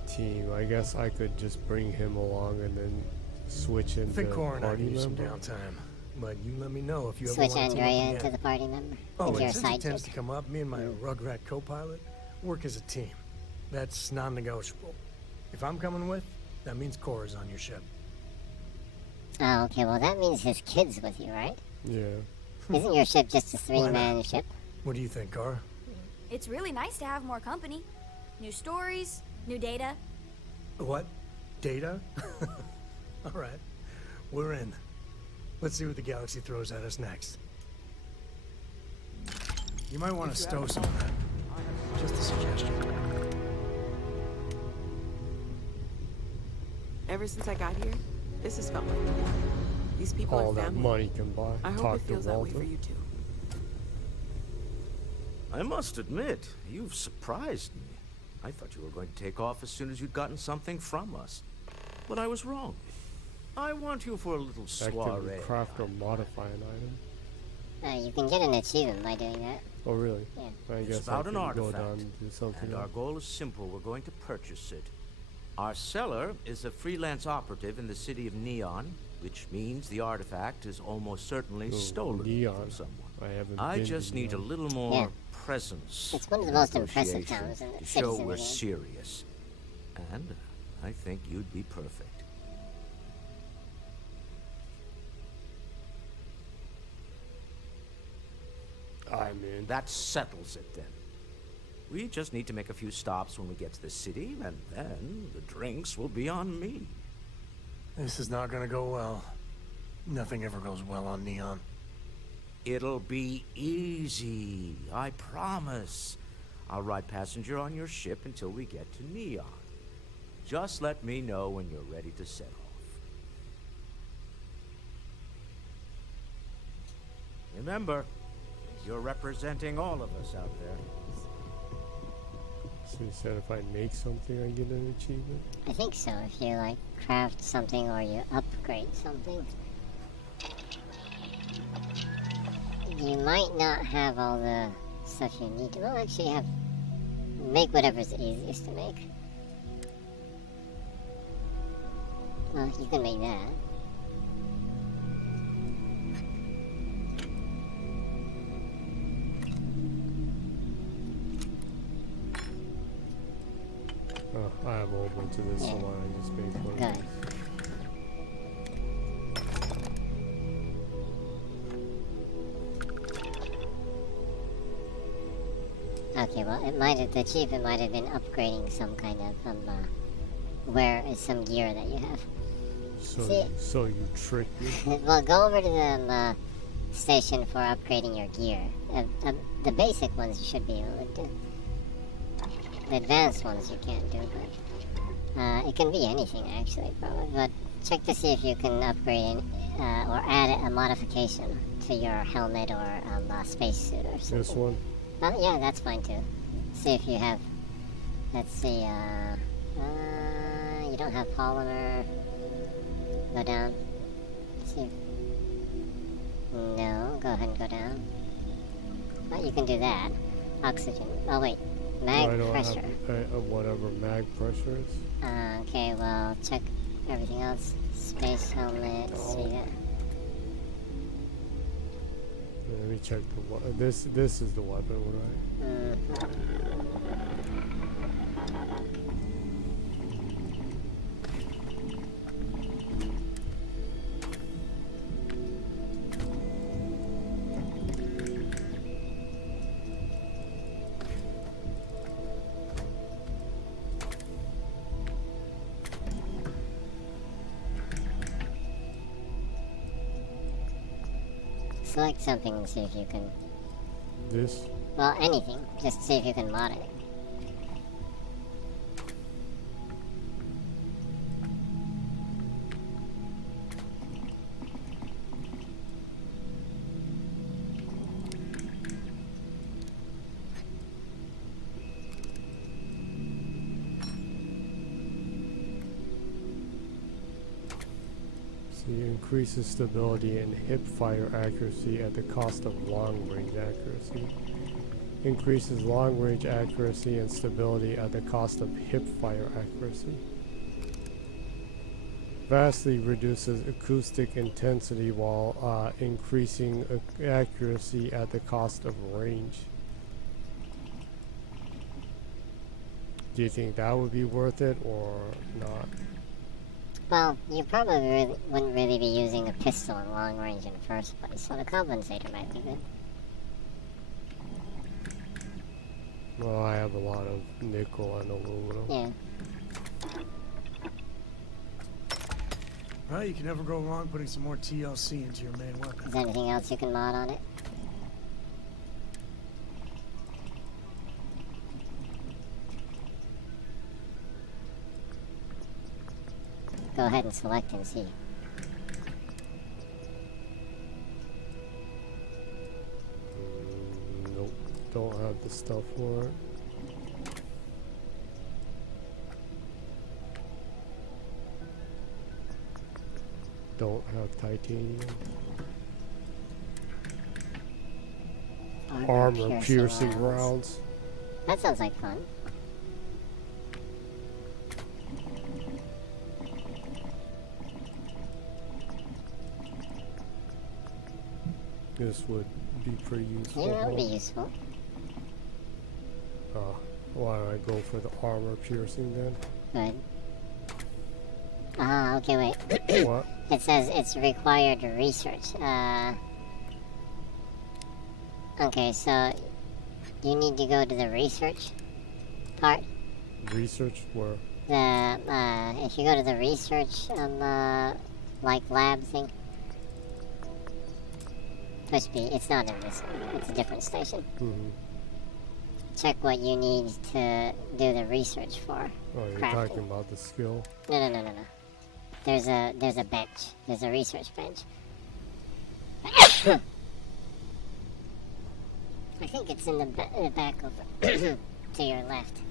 team. I guess I could just bring him along and then switch into Think Cora and I party can use some member. downtime. But you let me know if you ever switch want to team up Andrea again. into the party member. Oh, into your and since side it tends chick. to come up, me and my Rugrat co-pilot work as a team. That's non-negotiable. If I'm coming with, that means Cora's on your ship. Oh, okay. Well, that means his kid's with you, right? Yeah. Isn't your ship just a Why three-man not? ship? What do you think, Cora? It's really nice to have more company. New stories, new data. What? Data? All right. We're in. Let's see what the galaxy throws at us next. You might want to stow some of that. Just a suggestion. Ever since I got here, this has felt like home. These people All are that family. money can buy. I hope Talk it feels to that way Walter. for you too. I must admit, you've surprised me. I thought you were going to take off as soon as you'd gotten something from us. But I was wrong. I want you for a little Actively soiree. craft or modify an item. You can get an achievement by doing that. Oh, really? Yeah. I It's guess about I an can go artifact, down and do something and our else. goal is simple. We're going to purchase it. Our seller is a freelance operative in the city of Neon, which means the artifact is almost certainly Oh, stolen Neon. from someone. I haven't I been to just need a Neon. little more presence. It's one of the in most impressive negotiation towns in the to cities show in the we're game. serious. And I think you'd be perfect. I'm in. That settles it then. We just need to make a few stops when we get to the city, and then the drinks will be on me. This is not gonna go well. Nothing ever goes well on Neon. It'll be easy, I promise. I'll ride passenger on your ship until we get to Neon. Just let me know when you're ready to set off. Remember, you're representing all of us out there. So you said if I make something, I get an achievement? I think so, if you like craft something or you upgrade something. You might not have all the stuff you need to. Well, actually have... Make whatever's easiest to make. Well, you can make that. Oh, I have a whole bunch of this, so why don't I just make one? Good. Okay, well, the achievement might have been upgrading some kind of, some gear that you have. So you tricked me? Well, go over to the station for upgrading your gear. The basic ones you should be able to do. The advanced ones you can't do, but it can be anything actually, probably. But check to see if you can upgrade or add a modification to your helmet or spacesuit or something. This one? Yeah, that's fine too. See if you have. Let's see. You don't have polymer. Go down. See. No. Go ahead and go down. But you can do that. Oxygen. Oh wait. Mag pressure. Have, whatever mag pressure is. Okay. Well, check everything else. Space helmet. Oh. See that. Let me check the this is the weapon, right? Select something and see if you can... This? Well, anything. Just see if you can mod it. Increases stability and hip fire accuracy at the cost of long range accuracy. Increases long range accuracy and stability at the cost of hip fire accuracy. Vastly reduces acoustic intensity while increasing accuracy at the cost of range. Do you think that would be worth it or not? Well, you probably wouldn't really be using a pistol in long range in the first place, so the compensator might be good. Well, I have a lot of nickel and aluminum. Yeah. Well, you can never go wrong putting some more TLC into your main weapon. Is there anything else you can mod on it? Go ahead and select and see. Nope, don't have the stuff for it. Don't have titanium. Armor piercing rounds. That sounds like fun. This would be pretty useful. Yeah, that would be useful. Why don't I go for the armor piercing then? Good. Ah, okay, wait. What? It says it's required research. Okay, so you need to go to the research part. Research where? If you go to the research, like lab thing. Push B. It's not in this one. It's a different station. Mm-hmm. Check what you need to do the research for. Oh, you're crafting. talking about the skill? No. There's a bench. There's a research bench. I think it's in the back over to your left.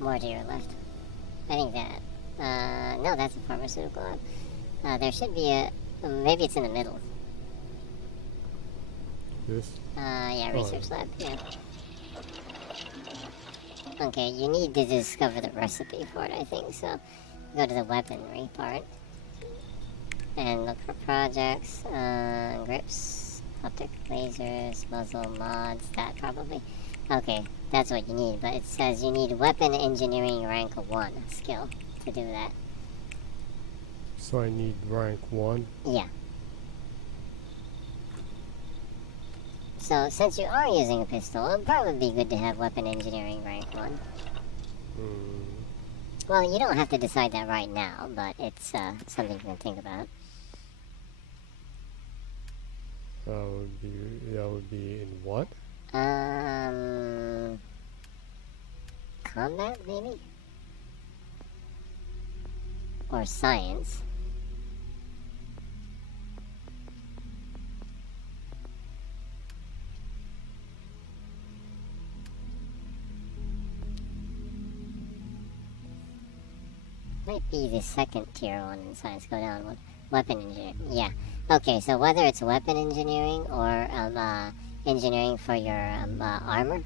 More to your left. I think that. No, that's a pharmaceutical lab. There should be a. Maybe it's in the middle. This? Yeah, research lab. Yeah. Okay, you need to discover the recipe for it, I think. So, go to the weaponry part and look for projects, grips, optic lasers, muzzle mods. That probably. Okay, that's what you need. But it says you need weapon engineering rank 1 skill to do that. So I need rank 1? Yeah. So, since you are using a pistol, it would probably be good to have weapon engineering rank 1. Well, you don't have to decide that right now, but it's something you can think about. That would be in what? Combat, maybe? Or science. Might be the second tier one in science. Go down one. Weapon engineering. Yeah. Okay, so whether it's weapon engineering or engineering for your armor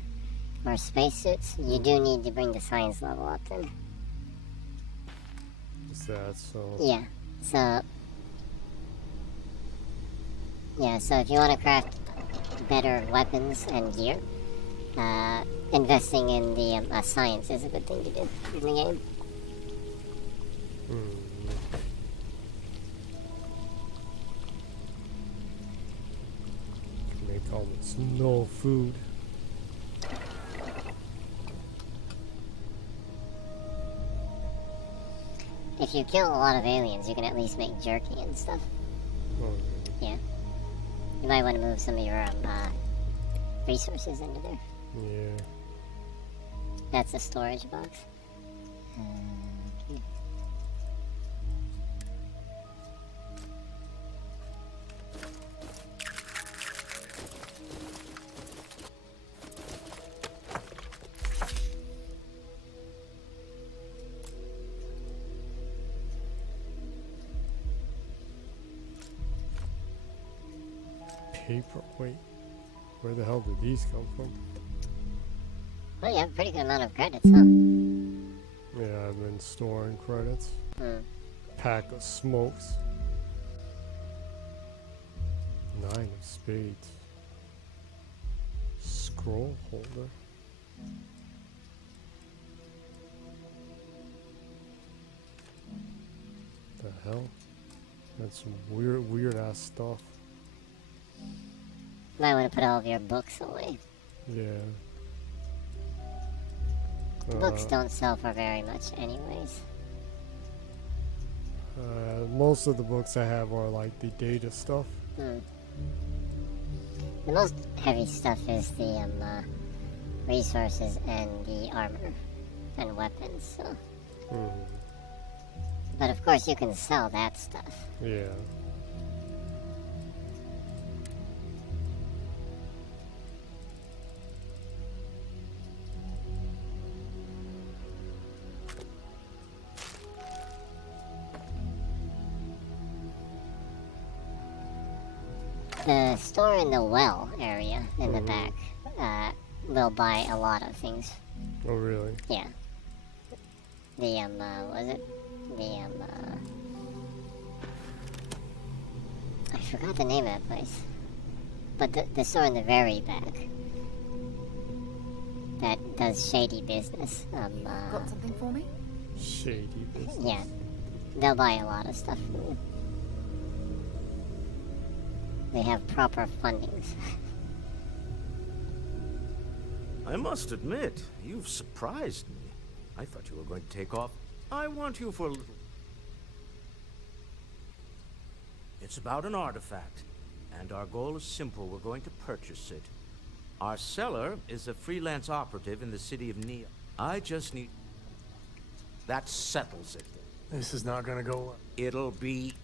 or spacesuits, you do need to bring the science level up then. Is that so? Yeah. So if you want to craft better weapons and gear, investing in the science is a good thing to do in the game. Make almost no food. If you kill a lot of aliens, you can at least make jerky and stuff. Oh, Yeah. You might want to move some of your resources into there. yeah. That's a storage box. Okay. Paperweight. Where the hell did these come from? Well, you have a pretty good amount of credits, huh? Yeah, I've been storing credits. Pack of smokes. 9 of spades. Scroll holder. The hell? That's some weird ass stuff. Might want to put all of your books away. Yeah. Books don't sell for very much anyways. Most of the books I have are like the data stuff. The most heavy stuff is the resources and the armor and weapons, so. But of course you can sell that stuff. Yeah. The store in the well area in the back will buy a lot of things. Oh, really? Yeah. The, was it? The, I forgot the name of that place. But the store in the very back that does shady business. Got something for me? Shady business. Yeah. They'll buy a lot of stuff from you. They have proper fundings. I must admit, you've surprised me. I thought you were going to take off. I want you for a little... It's about an artifact, and our goal is simple. We're going to purchase it. Our seller is a freelance operative in the city of Neon. I just need... That settles it. This is not gonna go well. It'll be...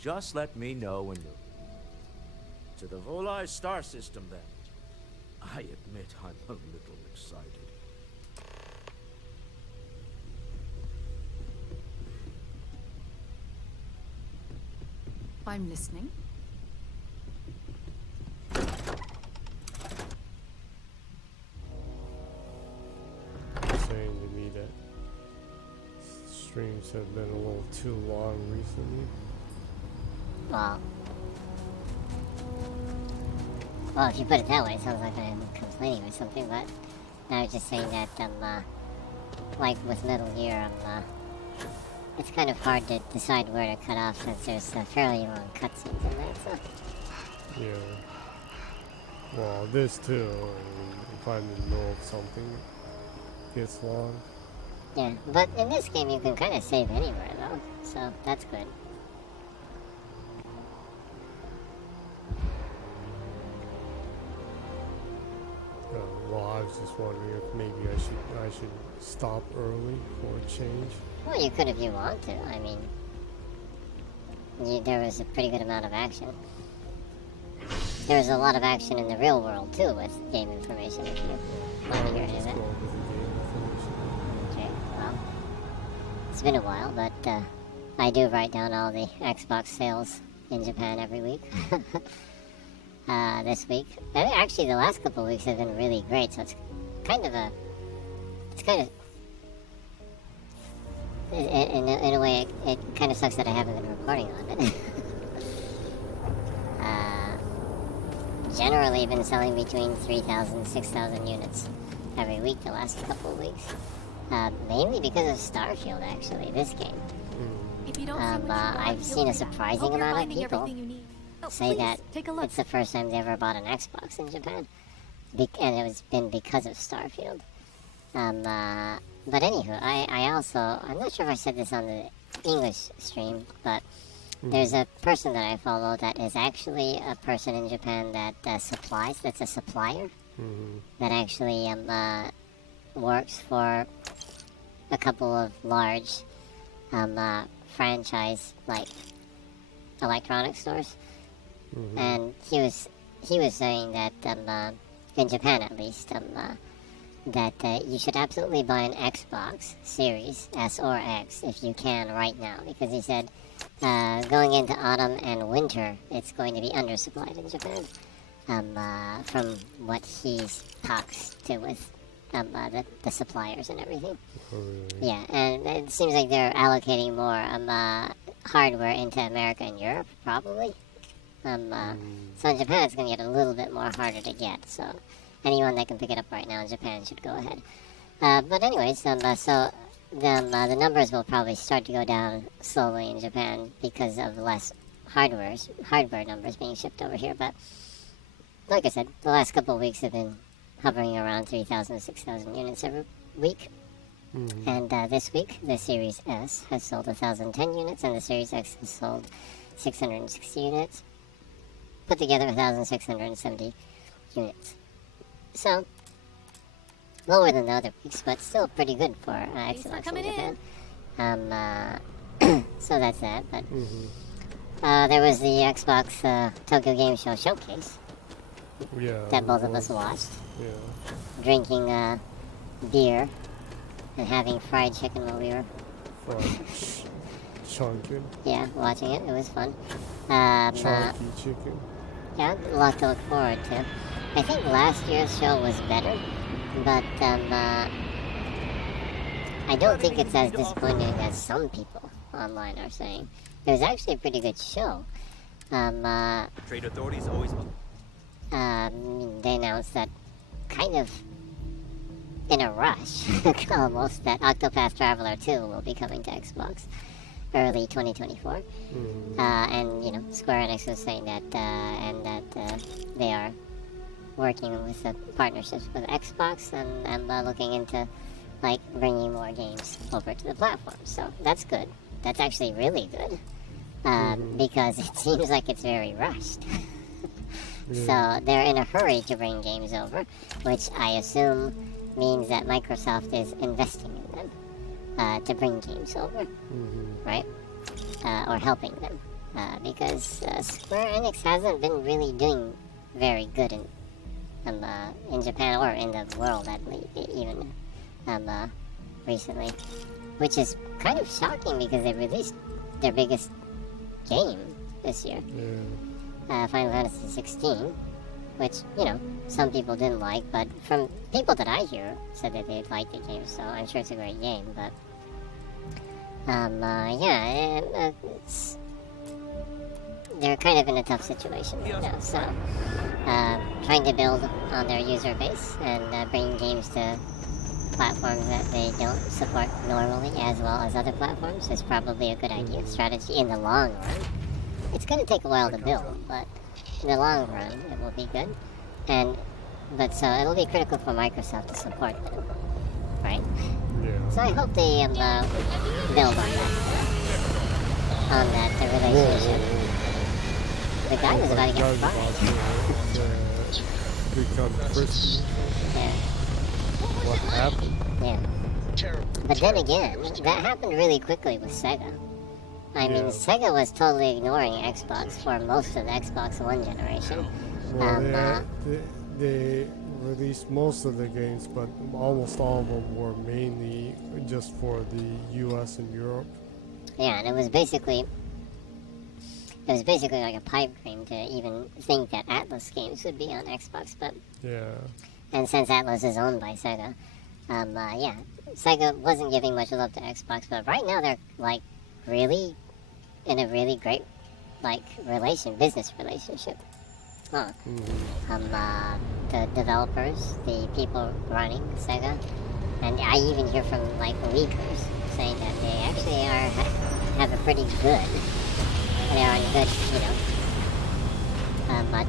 Just let me know when you're... To the Volai star system, then. I admit I'm a little excited. I'm listening. Saying to me that streams have been a little too long recently. Well, if you put it that way, it sounds like I'm complaining or something, but I was just saying that, like with Metal Gear, it's kind of hard to decide where to cut off since there's fairly long cutscenes in there, so... Yeah. Well, this too, I mean, if I'm in the middle of something, it gets long. Yeah, but in this game you can kind of save anywhere, though, so that's good. Well, I was just wondering if maybe I should stop early for a change. Well, you could if you want to. I mean, there was a pretty good amount of action. There was a lot of action in the real world, too, with game information, if you want to hear any of that. Okay, well, it's been a while, but I do write down all the Xbox sales in Japan every week. This week. Actually, the last couple of weeks have been really great, so it's kind of in a way, it kind of sucks that I haven't been reporting on it. Generally been selling between 3,000 6,000 units every week the last couple of weeks. Mainly because of Starfield, actually, this game. I've seen a surprising amount of people say that it's the first time they ever bought an Xbox in Japan. And it was been because of Starfield. But anywho, I also, I'm not sure if I said this on the English stream, but there's a person that I follow that is actually a person in Japan that supplies, that's a supplier, that actually works for a couple of large franchise, like, electronic stores. And he was saying that, in Japan at least, that you should absolutely buy an Xbox Series S or X if you can right now, because he said going into autumn and winter it's going to be undersupplied in Japan, from what he talks to with the suppliers and everything. Yeah, and it seems like they're allocating more hardware into America and Europe, probably. So in Japan it's going to get a little bit more harder to get, so anyone that can pick it up right now in Japan should go ahead. But anyways, so the numbers will probably start to go down slowly in Japan because of less hardware numbers being shipped over here. But like I said, the last couple of weeks have been hovering around 3,000 6,000 units every week. And this week, the Series S has sold 1,010 units, and the Series X has sold 660 units. Put together 1,670 units. So, lower than the other weeks, but still pretty good for Xbox in Japan. So that's that. But there was the Xbox Tokyo Game Show showcase that both of us watched. Drinking beer and having fried chicken while we were chunking. Yeah, watching it. It was fun. Chunky chicken. Yeah, a lot to look forward to. I think last year's show was better, but I don't think it's as disappointing as some people online are saying. It was actually a pretty good show. Trade authorities always... They announced that kind of in a rush, almost, that Octopath Traveler 2 will be coming to Xbox early 2024. And, Square Enix was saying that, they are working with partnerships with Xbox, and I'm looking into like bringing more games over to the platform. So that's good. That's actually really good because it seems like it's very rushed. So they're in a hurry to bring games over, which I assume means that Microsoft is investing in them to bring games over, right? Or helping them. Because Square Enix hasn't been really doing very good in Japan or in the world at least, even recently, which is kind of shocking because they released their biggest game this year, Final Fantasy 16, which some people didn't like, but from people that I hear said that they liked the game, so I'm sure it's a great game. But they're kind of in a tough situation right now, so trying to build on their user base and bring games to platforms that they don't support normally as well as other platforms is probably a good idea, strategy in the long run. It's going to take a while to build, but in the long run it will be good. But so it'll be critical for Microsoft to support them, right? Yeah. So I hope they build on that relationship. The guy was about to get fired. Become crispy. Yeah. What happened? Yeah. But then again, that happened really quickly with Sega. I mean, Sega was totally ignoring Xbox for most of the Xbox One generation. Well, they released most of the games, but almost all of them were mainly just for the US and Europe. Yeah, and it was basically like a pipe dream to even think that Atlas games would be on Xbox, but and since Atlas is owned by Sega, Sega wasn't giving much love to Xbox, but right now they're like really in a really great like business relationship. The developers, the people running Sega, and I even hear from like leakers saying that they actually have a pretty good. They are on good,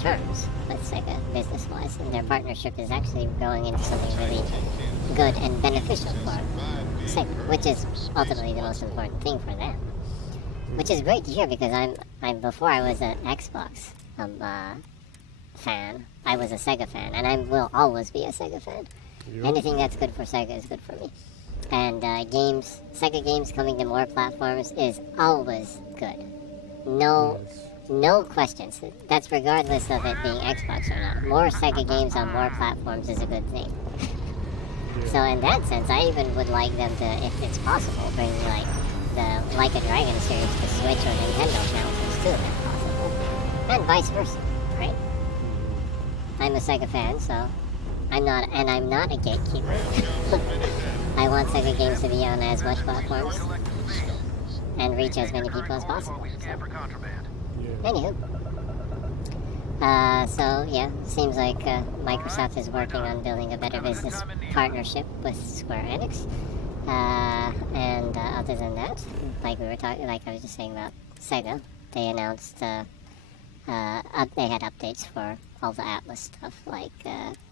terms with Sega business-wise, and their partnership is actually going into something really good and beneficial for Sega, which is ultimately the most important thing for them. Which is great to hear because I'm before I was an Xbox fan, I was a Sega fan, and I will always be a Sega fan. Anything that's good for Sega is good for me. And Sega games coming to more platforms is always good. No questions. That's regardless of it being Xbox or not. More Sega games on more platforms is a good thing. So in that sense, I even would like them to, if it's possible, bring like the Like a Dragon series to Switch or Nintendo consoles too, if possible. And vice versa, right? I'm a Sega fan, so I'm not a gatekeeper. I want Sega games to be on as much platforms and reach as many people as possible. Anywho. Seems like Microsoft is working on building a better business partnership with Square Enix. Other than that, like I was just saying about Sega, they announced they had updates for all the Atlas stuff, like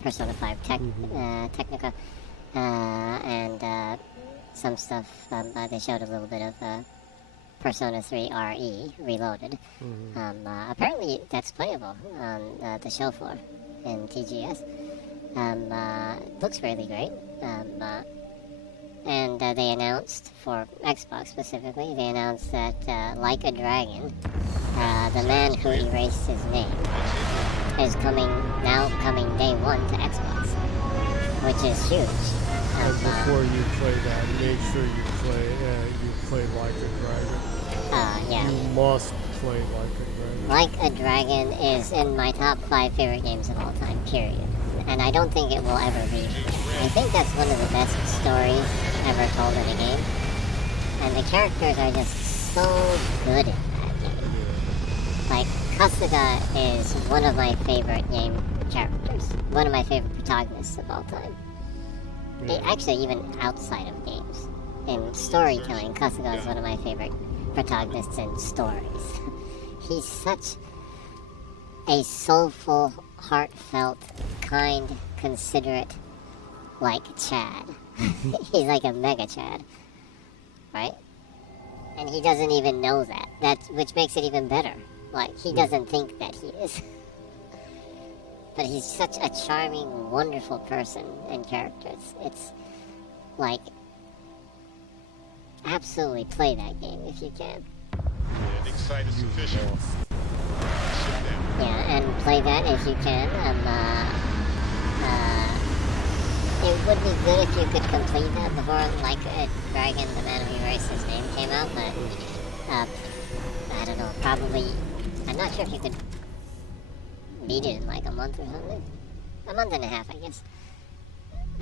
Persona 5 Technica, and some stuff. They showed a little bit of Persona 3 RE Reloaded. Apparently, that's playable on the show floor in TGS. Looks really great. And they announced, for Xbox specifically, they announced that Like a Dragon, the man who erased his name, is coming day one to Xbox, which is huge. And before you play that, make sure you play Like a Dragon. You must play Like a Dragon. Like a Dragon is in my top 5 favorite games of all time, period. And I don't think it will ever be. I think that's one of the best stories ever told in a game. And the characters are just so good in that game. Like, Kasuga is one of my favorite game characters. One of my favorite protagonists of all time. Actually, even outside of games. In storytelling, Kasuga is one of my favorite protagonists in stories. He's such a soulful, heartfelt, kind, considerate, like Chad. He's like a mega Chad, right? And he doesn't even know that. Which makes it even better. Like, he doesn't think that he is. But he's such a charming, wonderful person and character. It's like, absolutely play that game if you can. And excited sufficient. Yeah, and play that if you can. It would be good if you could complete that before, like, Dragon, the Man Who Erased His Name came out, but, I don't know, probably, I'm not sure if you could beat it in, like, a month or something. A month and a half, I guess.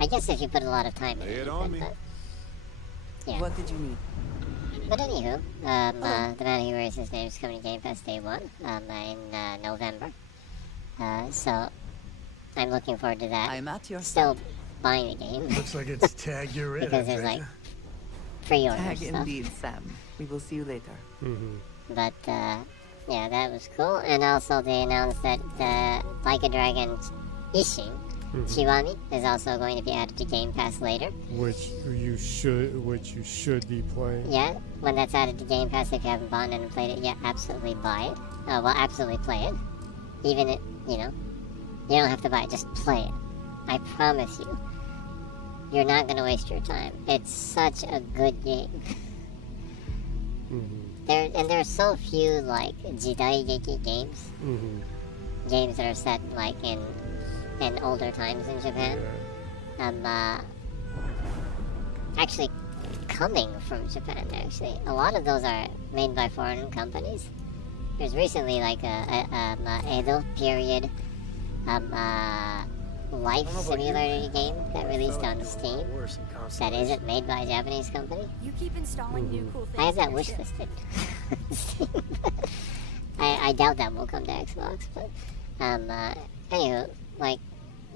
I guess if you put a lot of time in it, but, yeah. What did you need? But anywho, the Man Who Erased His Name is coming to Game Pass Day 1, in, November. So, I'm looking forward to that. I'm at your Still buying the game. Looks like it's tag you're in. Because there's like pre-order Tag stuff. indeed, Sam. We will see you later. But yeah, that was cool. And also they announced that Like a Dragon Ishin Chiwami is also going to be added to Game Pass later. Which you should be playing. Yeah, when that's added to Game Pass, if you haven't bought it and played it yet, absolutely buy it. Well, absolutely play it. Even it, you know, you don't have to buy it, just play it. I promise you, you're not gonna waste your time. It's such a good game. There are so few like jidaigeki games, games that are set like in older times in Japan. Actually, coming from Japan. Actually, a lot of those are made by foreign companies. There's recently like a Edo period life simulator game that released on Steam that isn't made by a Japanese company. You keep installing new cool things. I have that in your wish ship. listed. I doubt that will come to Xbox, but anywho, like,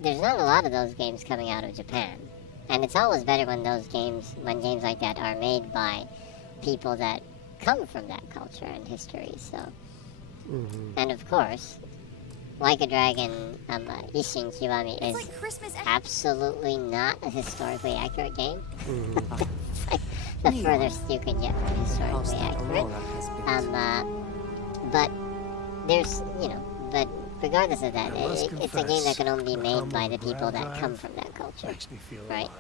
there's not a lot of those games coming out of Japan, and it's always better when games like that are made by people that come from that culture and history. So, and of course, Like a Dragon, Ishin Kiwami is It's like Christmas. absolutely not a historically accurate game. It's like the furthest you can get from historically accurate. But there's, but regardless of that, it's a game that can only be made by the people that come from that culture, right?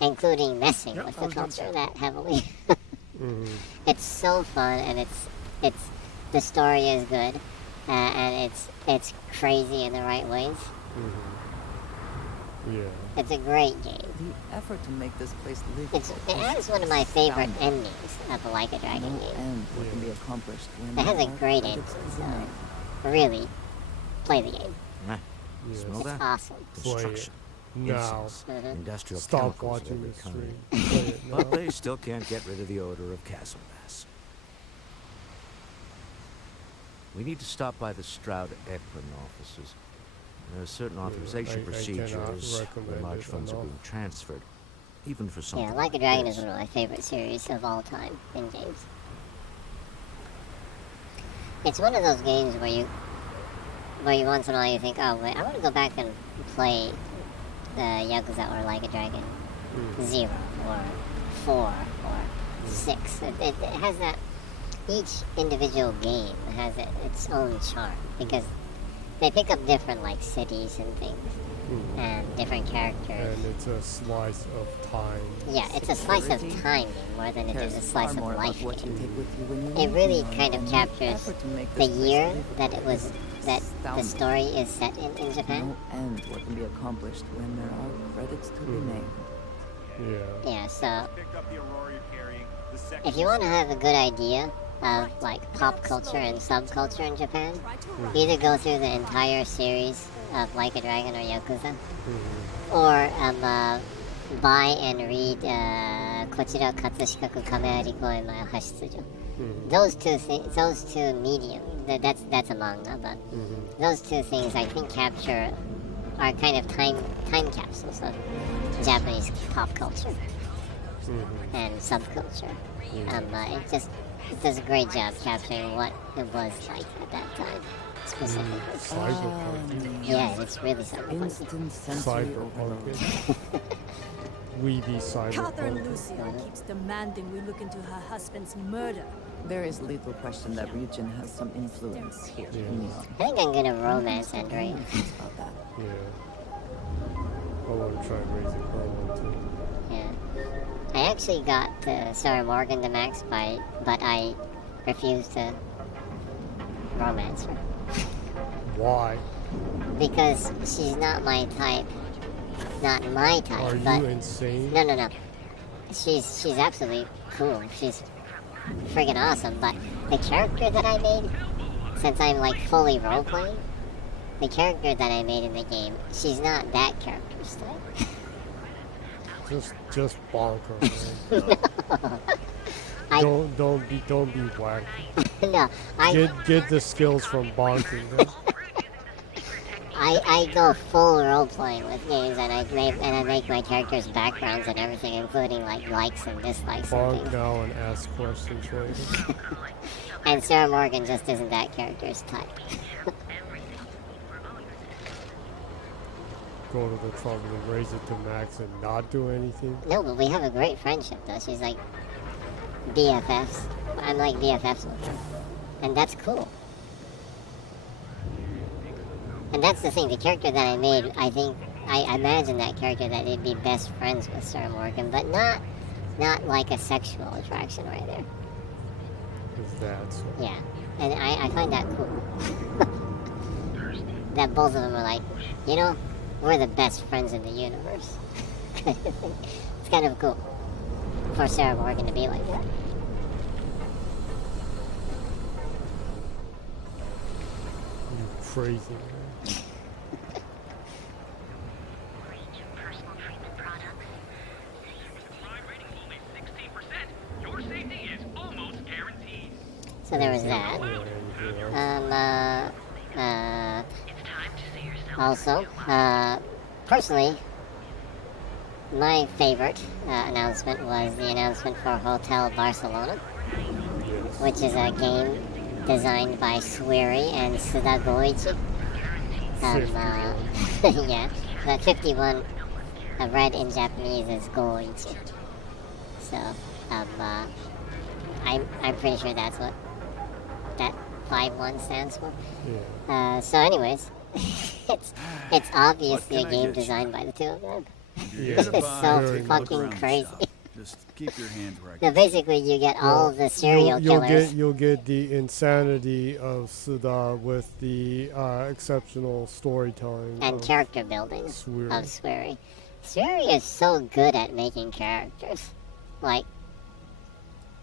Including messing with the culture that heavily. It's so fun, and it's the story is good, and it's crazy in the right ways. Yeah. It's a great game. The effort to make this place livable. It has one of my favorite endings of the Like a Dragon game. And what can be accomplished when It has a there are great ending. credits to the name. Really, play the game. Smell It's that? awesome. Play it Construction, now. incense, industrial Stop chemicals of watching every the kind. stream. Play it now. But they still can't get rid of the odor of castle mass. We need to stop by the Stroud Ekman offices. There are certain authorization I procedures cannot where recommend large it funds are enough. being transferred, even for something Yeah, Like a Dragon this. is one of my favorite series of all time in games. It's one of those games where you once in a while you think, oh wait, I want to go back and play the Yakuza or Like a Dragon 0 or 4 or 6. It has that. Each individual game has its own charm because they pick up different like cities and things and different characters. And it's a slice of time. Yeah, it's a slice of time game more than it is a slice of life game. It really kind of captures the year that it was that the story is set in Japan. And what can be accomplished when there are credits to be named. Yeah. Yeah, so if you want to have a good idea of like pop culture and subculture in Japan, either go through the entire series of Like a Dragon or Yakuza, or buy and read Kochira Katsushikaku Kameari Koen Mae Hashitsujo. Those two medium, that's a manga, but those two things I think are kind of time capsules of Japanese pop culture and subculture. It does a great job capturing what it was like at that time, specifically. Cyberpunk. Yeah, it's really cyberpunk. Instant sensory Cyberpunk. overload. Weedy Catherine cyberpunk. Lucio keeps demanding we look into her husband's murder. There is little question that Ryujin has some influence here in Neon. I think I'm gonna romance Andrea. About that. Yeah. I want to try raising her one too. Yeah. I actually got Sarah Morgan the max by, but I refused to romance her. Why? Because she's not my type. Not my type, Are but... you insane? No. She's absolutely cool. She's friggin' awesome, but the character that I made, since I'm like fully role-playing, the character that I made in the game, she's not that character's type. Just bonk her, man. No. Don't be whack. No, Get the skills from bonking. Man. I go full role playing with games, and I make my characters backgrounds and everything, including like likes and dislikes. Bonk And now and ask questions later. And Sarah Morgan just isn't that character's type. Go to the trouble to raise it to max and not do anything. No, but we have a great friendship though. She's like BFFs. I'm like BFFs with her, and that's cool. And that's the thing, the character that I made, I think, I imagine that character that they'd be best friends with Sarah Morgan, but not like a sexual attraction right there. Is that so? Yeah, and I find that cool. That both of them are like, you know, we're the best friends in the universe. It's kind of cool for Sarah Morgan to be like that. You crazy, man. So there was that. Also, personally, my favorite announcement was the announcement for Hotel Barcelona, which is a game designed by Swery and Suda Goichi. Yeah, the 51 read in Japanese is Goichi. So, I'm pretty sure that's what that 5-1 stands for. Yeah. So anyways, it's obviously a game designed by the two of them. Yeah. It's so fucking crazy. Just keep your hands where I So can. basically, you get all of the serial killers. You'll get the insanity of Suda with the exceptional storytelling And of character building Swery. of Swery. Swery is so good at making characters. Like,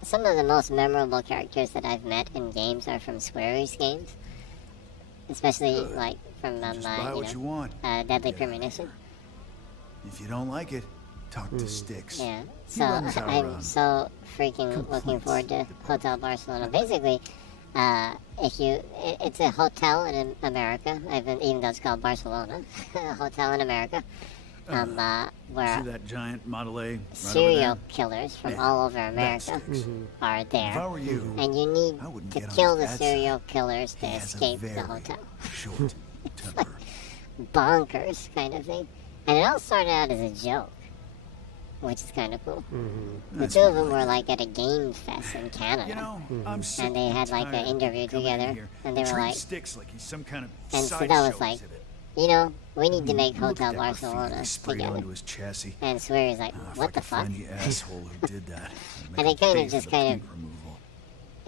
some of the most memorable characters that I've met in games are from Swery's games. Especially, like, from, Just buy what you want. Deadly Premonition. If you don't like it, talk to Styx. Yeah, He so runs our, I'm so freaking looking forward to Hotel Barcelona. Basically, it's a hotel in America, even though it's called Barcelona, a hotel in America, where See that giant Model A right serial over killers from Yeah, all over America are there, If I were you, and you need I wouldn't to get on kill his the bad serial killers to He has a escape the very hotel. Short temper. Bonkers kind of thing. And it all started out as a joke, which is kind of cool. The That's two of them were like at a game fest in Canada. You know, I'm sick And they had like tired an interview of coming in together, here and they were treating like, Styx like he's some kind of and so sideshow that was like, exhibit. you know, we need to make Look Hotel at that graffiti Barcelona they sprayed together. onto his chassis. And Swery's like, If what I the could fuck? find the asshole who did that. And they kind of just kind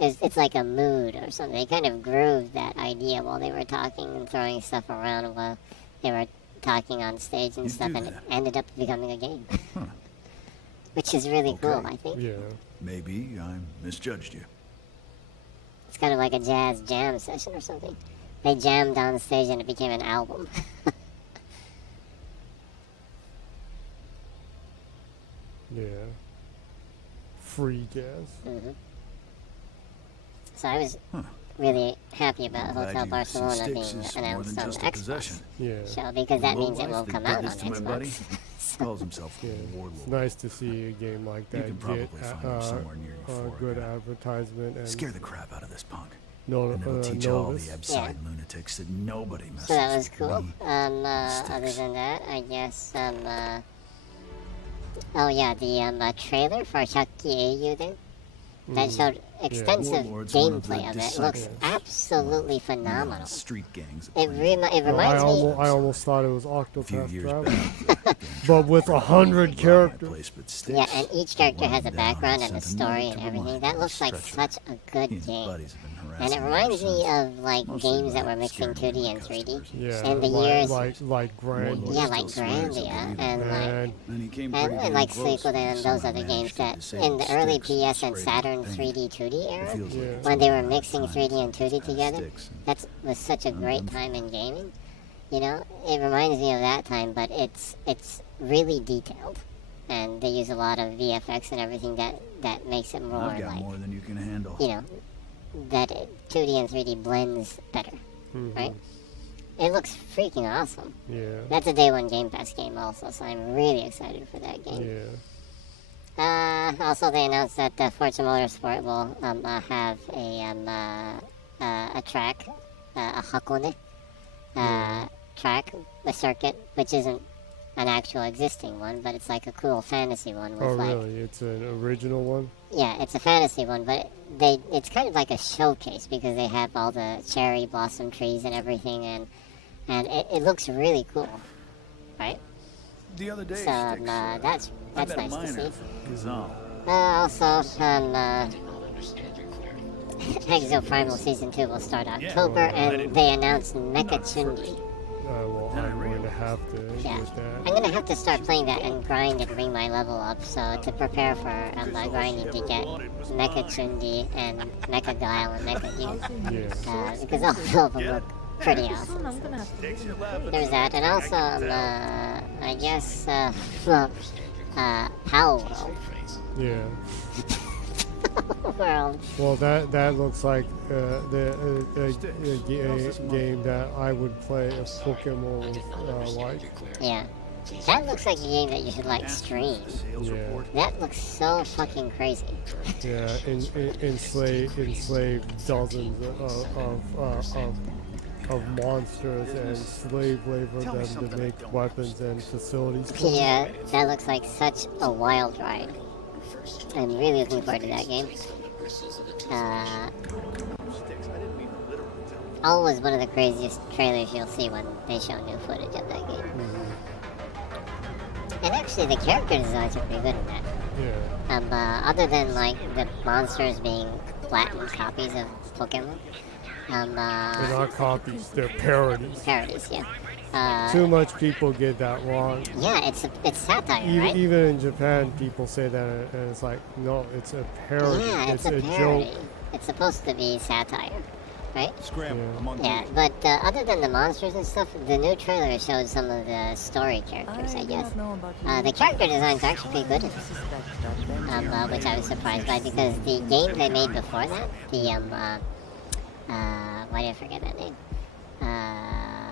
of, it's like a mood or something. They kind of grooved that idea while they were talking and throwing stuff around while they were talking on stage and stuff, and it ended up becoming a game. Which is really cool, I think. Yeah. Maybe I misjudged you. It's kind of like a jazz jam session or something. They jammed on stage and it became an album. Yeah. Free jazz. So I was really happy about Glad Hotel you Barcelona see being Styx is more announced than on just the a Xbox possession. Yeah. show, because that Low means it life will that come did out on this to my buddy. Xbox. Calls himself the Warlord. It's nice to see a game like You that can probably find him somewhere near your forehead. good advertisement and Scare the crap out of this punk. No, and it'll teach all the notice. abside lunatics that nobody messes So that was with cool. me. Other than that, I guess, oh yeah, the trailer for Shakki Eiyuden that showed extensive Warlord's one of the gameplay of it. Looks disciples. absolutely phenomenal. Street gangs. It reminds me. I almost thought it was Octopath years Traveler, but with 100 characters. Yeah, and each character has a background and a story and everything. That looks like such a good game. And it reminds me of like games that were mixing 2D and 3D Yeah, in the like, years. like Grandia. Yeah, like Grandia and like Suikoden and those other games that in the early PS and Saturn 3D 2D era, when they were mixing 3D and 2D together, that was such a great time in gaming. You know, it reminds me of that time, but it's really detailed, and they use a lot of VFX and everything that makes it more I've got like, more than you can handle. you know, that 2D and 3D blends better, right? It looks freaking awesome. Yeah. That's a day one Game Pass game also, so I'm really excited for that game. Yeah. Also, they announced that Forza Motorsport will have a track, a Hakone track, a circuit, which isn't an actual existing one, but it's like a cool fantasy one. With Really? It's an original one? Yeah, it's a fantasy one, but it's kind of like a showcase because they have all the cherry blossom trees and everything, and it looks really cool, right? The other day, so that's nice to see. Gazal. Also, Exo Primal Season 2 will start October, and they announced Mecha Tsundi. Well, I'm going to have to get that. I'm going to have to start playing that and grind and bring my level up, so to prepare for grinding to get Mecha Tsundi and Mecha Guile and Mecha Gear. Because all of them look pretty awesome. There's that, and also, I guess, Power World. Yeah. World. Well, that looks like a game that I would play if Pokemon was like. Yeah. That looks like a game that you should like stream. Yeah. That looks so fucking crazy. Yeah, enslave dozens of monsters and slave labor them to make weapons and facilities. Yeah, that looks like such a wild ride. I'm really looking forward to that game. Always one of the craziest trailers you'll see when they show new footage of that game. And actually, the character designs are pretty good in that. Yeah. Other than like the monsters being flattened copies of Pokemon. They're not copies; they're parodies. Parodies, yeah. Too much people get that wrong. Yeah, it's satire, right? Even in Japan, people say that, and it's like, no, it's a parody. Yeah, it's a joke. It's supposed to be satire, right? Scramble. Yeah, but other than the monsters and stuff, the new trailer showed some of the story characters, I guess. The character designs are actually pretty good, which I was surprised by because the game they made before that, the why did I forget that name?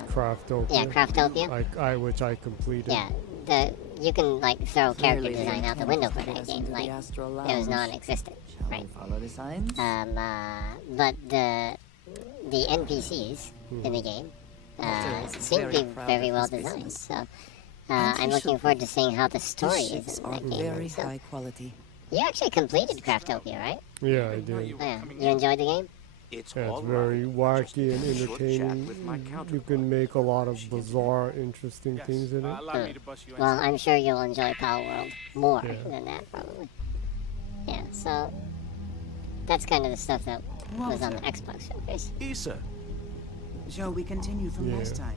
Craftopia. Yeah, Craftopia. Which I completed. Yeah, you can like throw character design out the window for that game. Like it was non-existent, right? Follow the signs. But the NPCs in the game seem to be very well designed. So I'm looking forward to seeing how the story is in that game. Very high quality. You actually completed Craftopia, right? Yeah, I did. Yeah. You enjoyed the game? It's very wacky and entertaining. You can make a lot of bizarre, interesting things in it. Well, I'm sure you'll enjoy Power World more than that, probably. Yeah, so that's kind of the stuff that was on the Xbox showcase. Issa. Shall we continue from last time?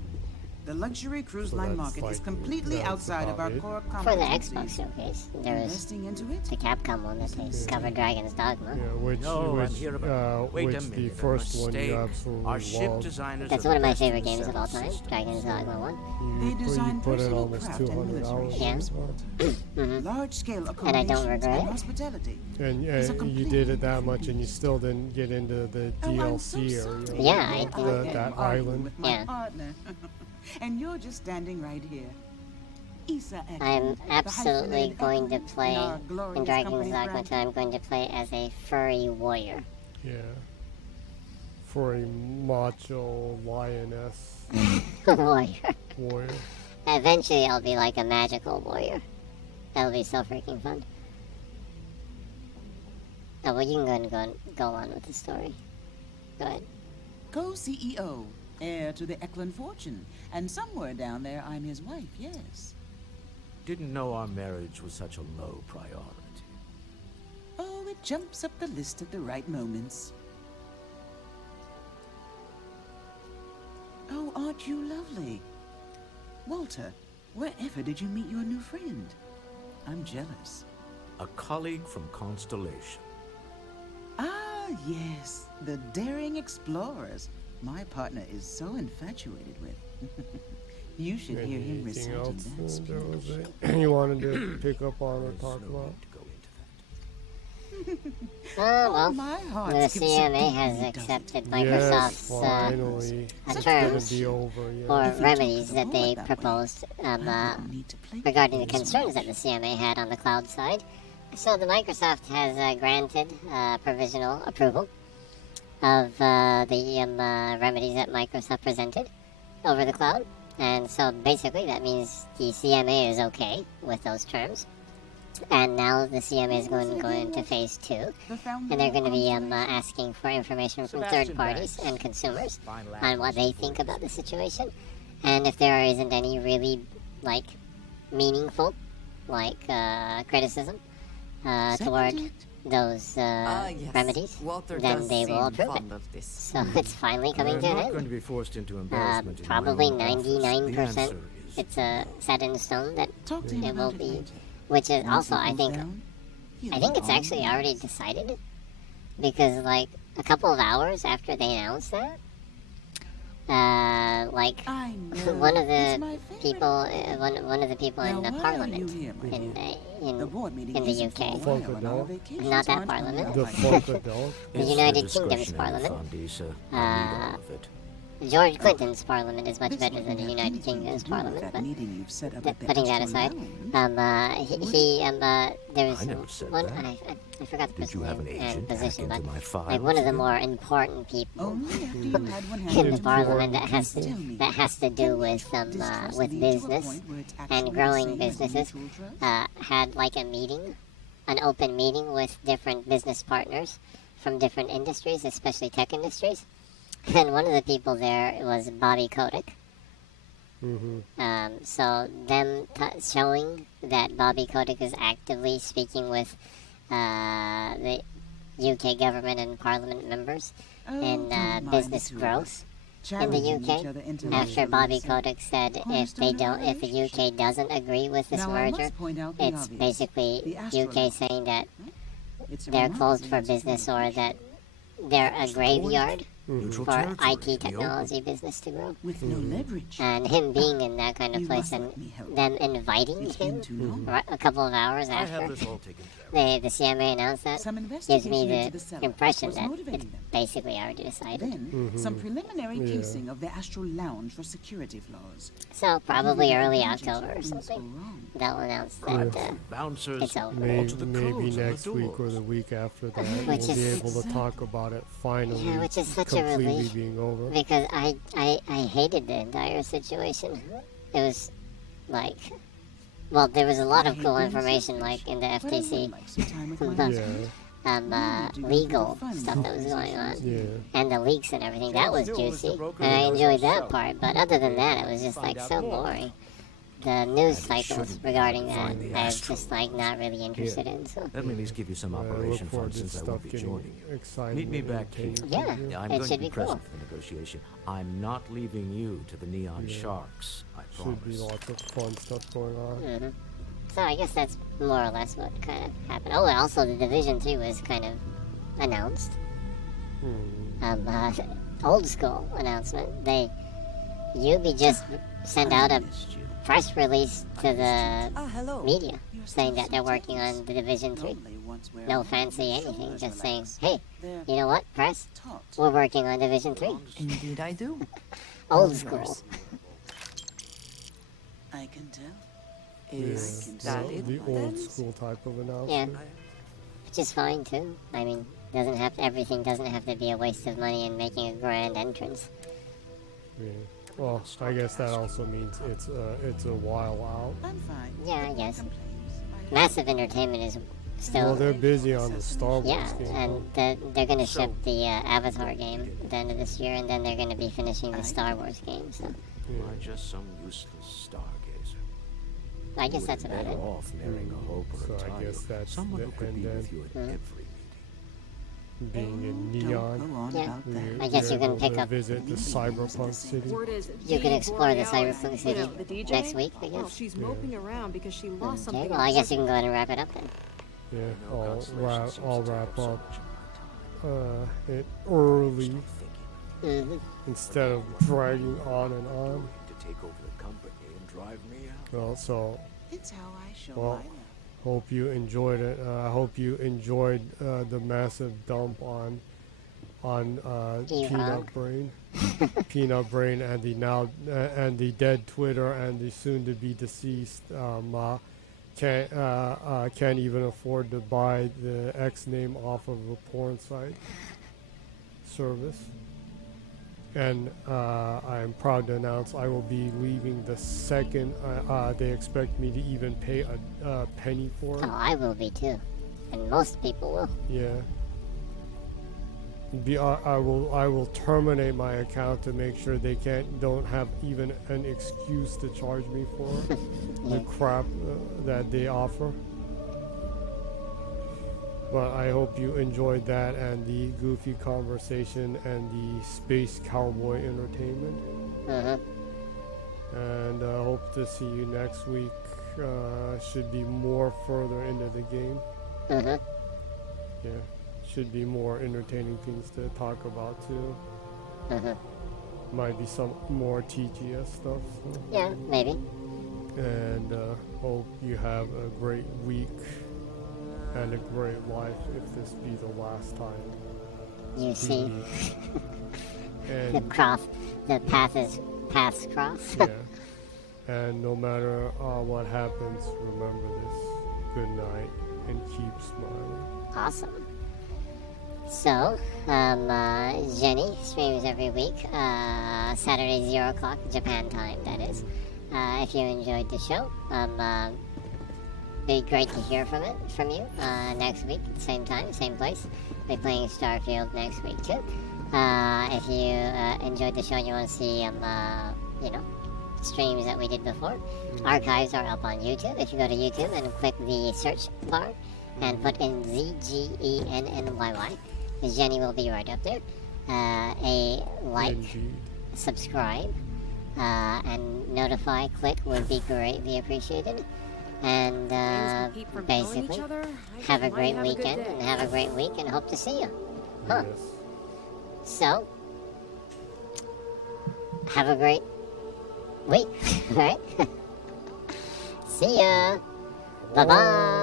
The luxury cruise line market is completely outside of our core competencies. For the Xbox showcase, there was the Capcom one that they covered Dragon's Dogma. Yeah, which the first one you absolutely loved. That's one of my favorite games of all time, Dragon's Dogma 1. You put in almost 200 hours. Yeah. Large-scale and I don't regret hospitality. And you did it that much, and you still didn't get into the DLC area. Yeah, I did. That island. Yeah. And you're just standing right here. I'm absolutely going to play in Dragon's Dogma 2. I'm going to play as a furry warrior. Yeah. Furry macho lioness. Warrior. Eventually I'll be like a magical warrior. That'll be so freaking fun. Oh, well, you can go on with the story. Go ahead. Co-CEO, heir to the Eklund fortune, and somewhere down there I'm his wife, yes. Didn't know our marriage was such a low priority. Oh, it jumps up the list at the right moments. Oh, aren't you lovely? Walter, wherever did you meet your new friend? I'm jealous. A colleague from Constellation. Ah, yes, the daring explorers. My partner is so infatuated with. You should hear him reciting that speech. You wanted to pick up on or talk about? Well, the CMA has accepted Microsoft's terms or remedies that they proposed regarding the concerns that the CMA had on the cloud side. So the Microsoft has granted provisional approval of the remedies that Microsoft presented over the cloud. And so basically that means the CMA is okay with those terms. And now the CMA is going into phase 2, and they're going to be asking for information from third parties and consumers on what they think about the situation, and if there isn't any really meaningful criticism toward those remedies, then they will approve it. So it's finally coming to an end. Going to be forced into embarrassment. Probably 99%. It's set in stone that it will be. Which is also, I think it's actually already decided, because a couple of hours after they announced that, one of the people in the parliament in the UK, not that parliament, the United Kingdom's parliament. George Clinton's parliament is much better than the United Kingdom's parliament, but putting that aside, there's one, I forgot the person's name and position, but one of the more important people in the parliament that has to do with business and growing businesses, had a meeting, an open meeting with different business partners from different industries, especially tech industries. And one of the people there was Bobby Kotick. So them showing that Bobby Kotick is actively speaking with the UK government and parliament members in business growth in the UK. After Bobby Kotick said if the UK doesn't agree with this merger, it's basically UK saying that they're closed for business or that they're a graveyard for IT technology business to grow. With no leverage. And him being in that kind of place and them inviting him a couple of hours after the CMA announced that gives me the impression that it's basically already decided. Some preliminary casing of the Astral Lounge for security flaws. So probably early October or something. They'll announce that it's over. Maybe next week or the week after that, we'll be able to talk about it finally. Yeah, which is such a relief, being over. Because I hated the entire situation. It was there was a lot of cool information in the FTC legal stuff that was going on, and the leaks and everything. That was juicy, and I enjoyed that part. But other than that, it was just so boring. The news cycles regarding that, I was just not really interested in. So let me at least give you some operation funds since I won't be joining you. Meet me back here. Yeah, I'm going to be present for the negotiation. I'm not leaving you to the Neon Sharks. I promise. Should be lots of fun stuff going on. So I guess that's more or less what kind of happened. Oh, and also the Division 2 was kind of announced. Old school announcement. Ubi just sent out a press release to the media saying that they're working on the Division 3. No fancy anything, just saying, hey, you know what, press? We're working on Division 3. Indeed I do. Old school. I can tell. Is that it the then? old school type of Yeah, announcement. which is fine too. I mean, everything doesn't have to be a waste of money in making a grand entrance. Yeah. Well, I guess that also means it's a while out. I'm fine. Yeah, I guess. Massive Entertainment is still. Well, they're busy on the Star Wars Yeah, game. and they're gonna ship the Avatar game at the end of this year, and then they're gonna be finishing the Star Wars game. So Am I just some useless stargazer? I guess that's about Better it. off marrying a hope or So a I Tayo, guess that's someone the who could be end with you at every meeting. Being in Don't Neon. go on Yeah. about that. I guess you can pick up. Visit the Cyberpunk city. Word is, You can explore the Borealis, Cyberpunk you City know, the DJ? next week, I Well, guess. she's moping around because she lost Okay, something. well, I guess you can go ahead and wrap it up then. Yeah, I'll wrap up it early instead of dragging on and on. To take over the company and drive me out. Well, so It's how I show well, my love. hope you enjoyed it. I hope you enjoyed the massive dump on Peanut Brain, Peanut Brain, and the dead Twitter and the soon-to-be deceased can't even afford to buy the X name off of a porn site service. And I am proud to announce I will be leaving the second they expect me to even pay a penny for it. Oh, I will be too, and most people will. Yeah. I will terminate my account to make sure they don't have even an excuse to charge me for the crap that they offer. But I hope you enjoyed that and the goofy conversation and the space cowboy entertainment. And hope to see you next week. Should be more further into the game. Yeah. Should be more entertaining things to talk about too. Might be some more TGS stuff. So. Yeah, maybe. And hope you have a great week and a great life if this be the last time You see, and the paths cross. yeah. And no matter what happens, remember this. Good night and keep smiling. Awesome. So, Jenny streams every week, Saturday 0 o'clock Japan time, that is. If you enjoyed the show, be great to hear from you next week, same time, same place. We'll be playing Starfield next week too. If you enjoyed the show and you want to see streams that we did before, archives are up on YouTube. If you go to YouTube and click the search bar and put in ZGENNYY, Jenny will be right up there. A like, subscribe, and notify click would be greatly appreciated. And basically, have a great weekend and have a great week and hope to see you. Huh. Yes. So, have a great week, alright? See ya! Bye-bye!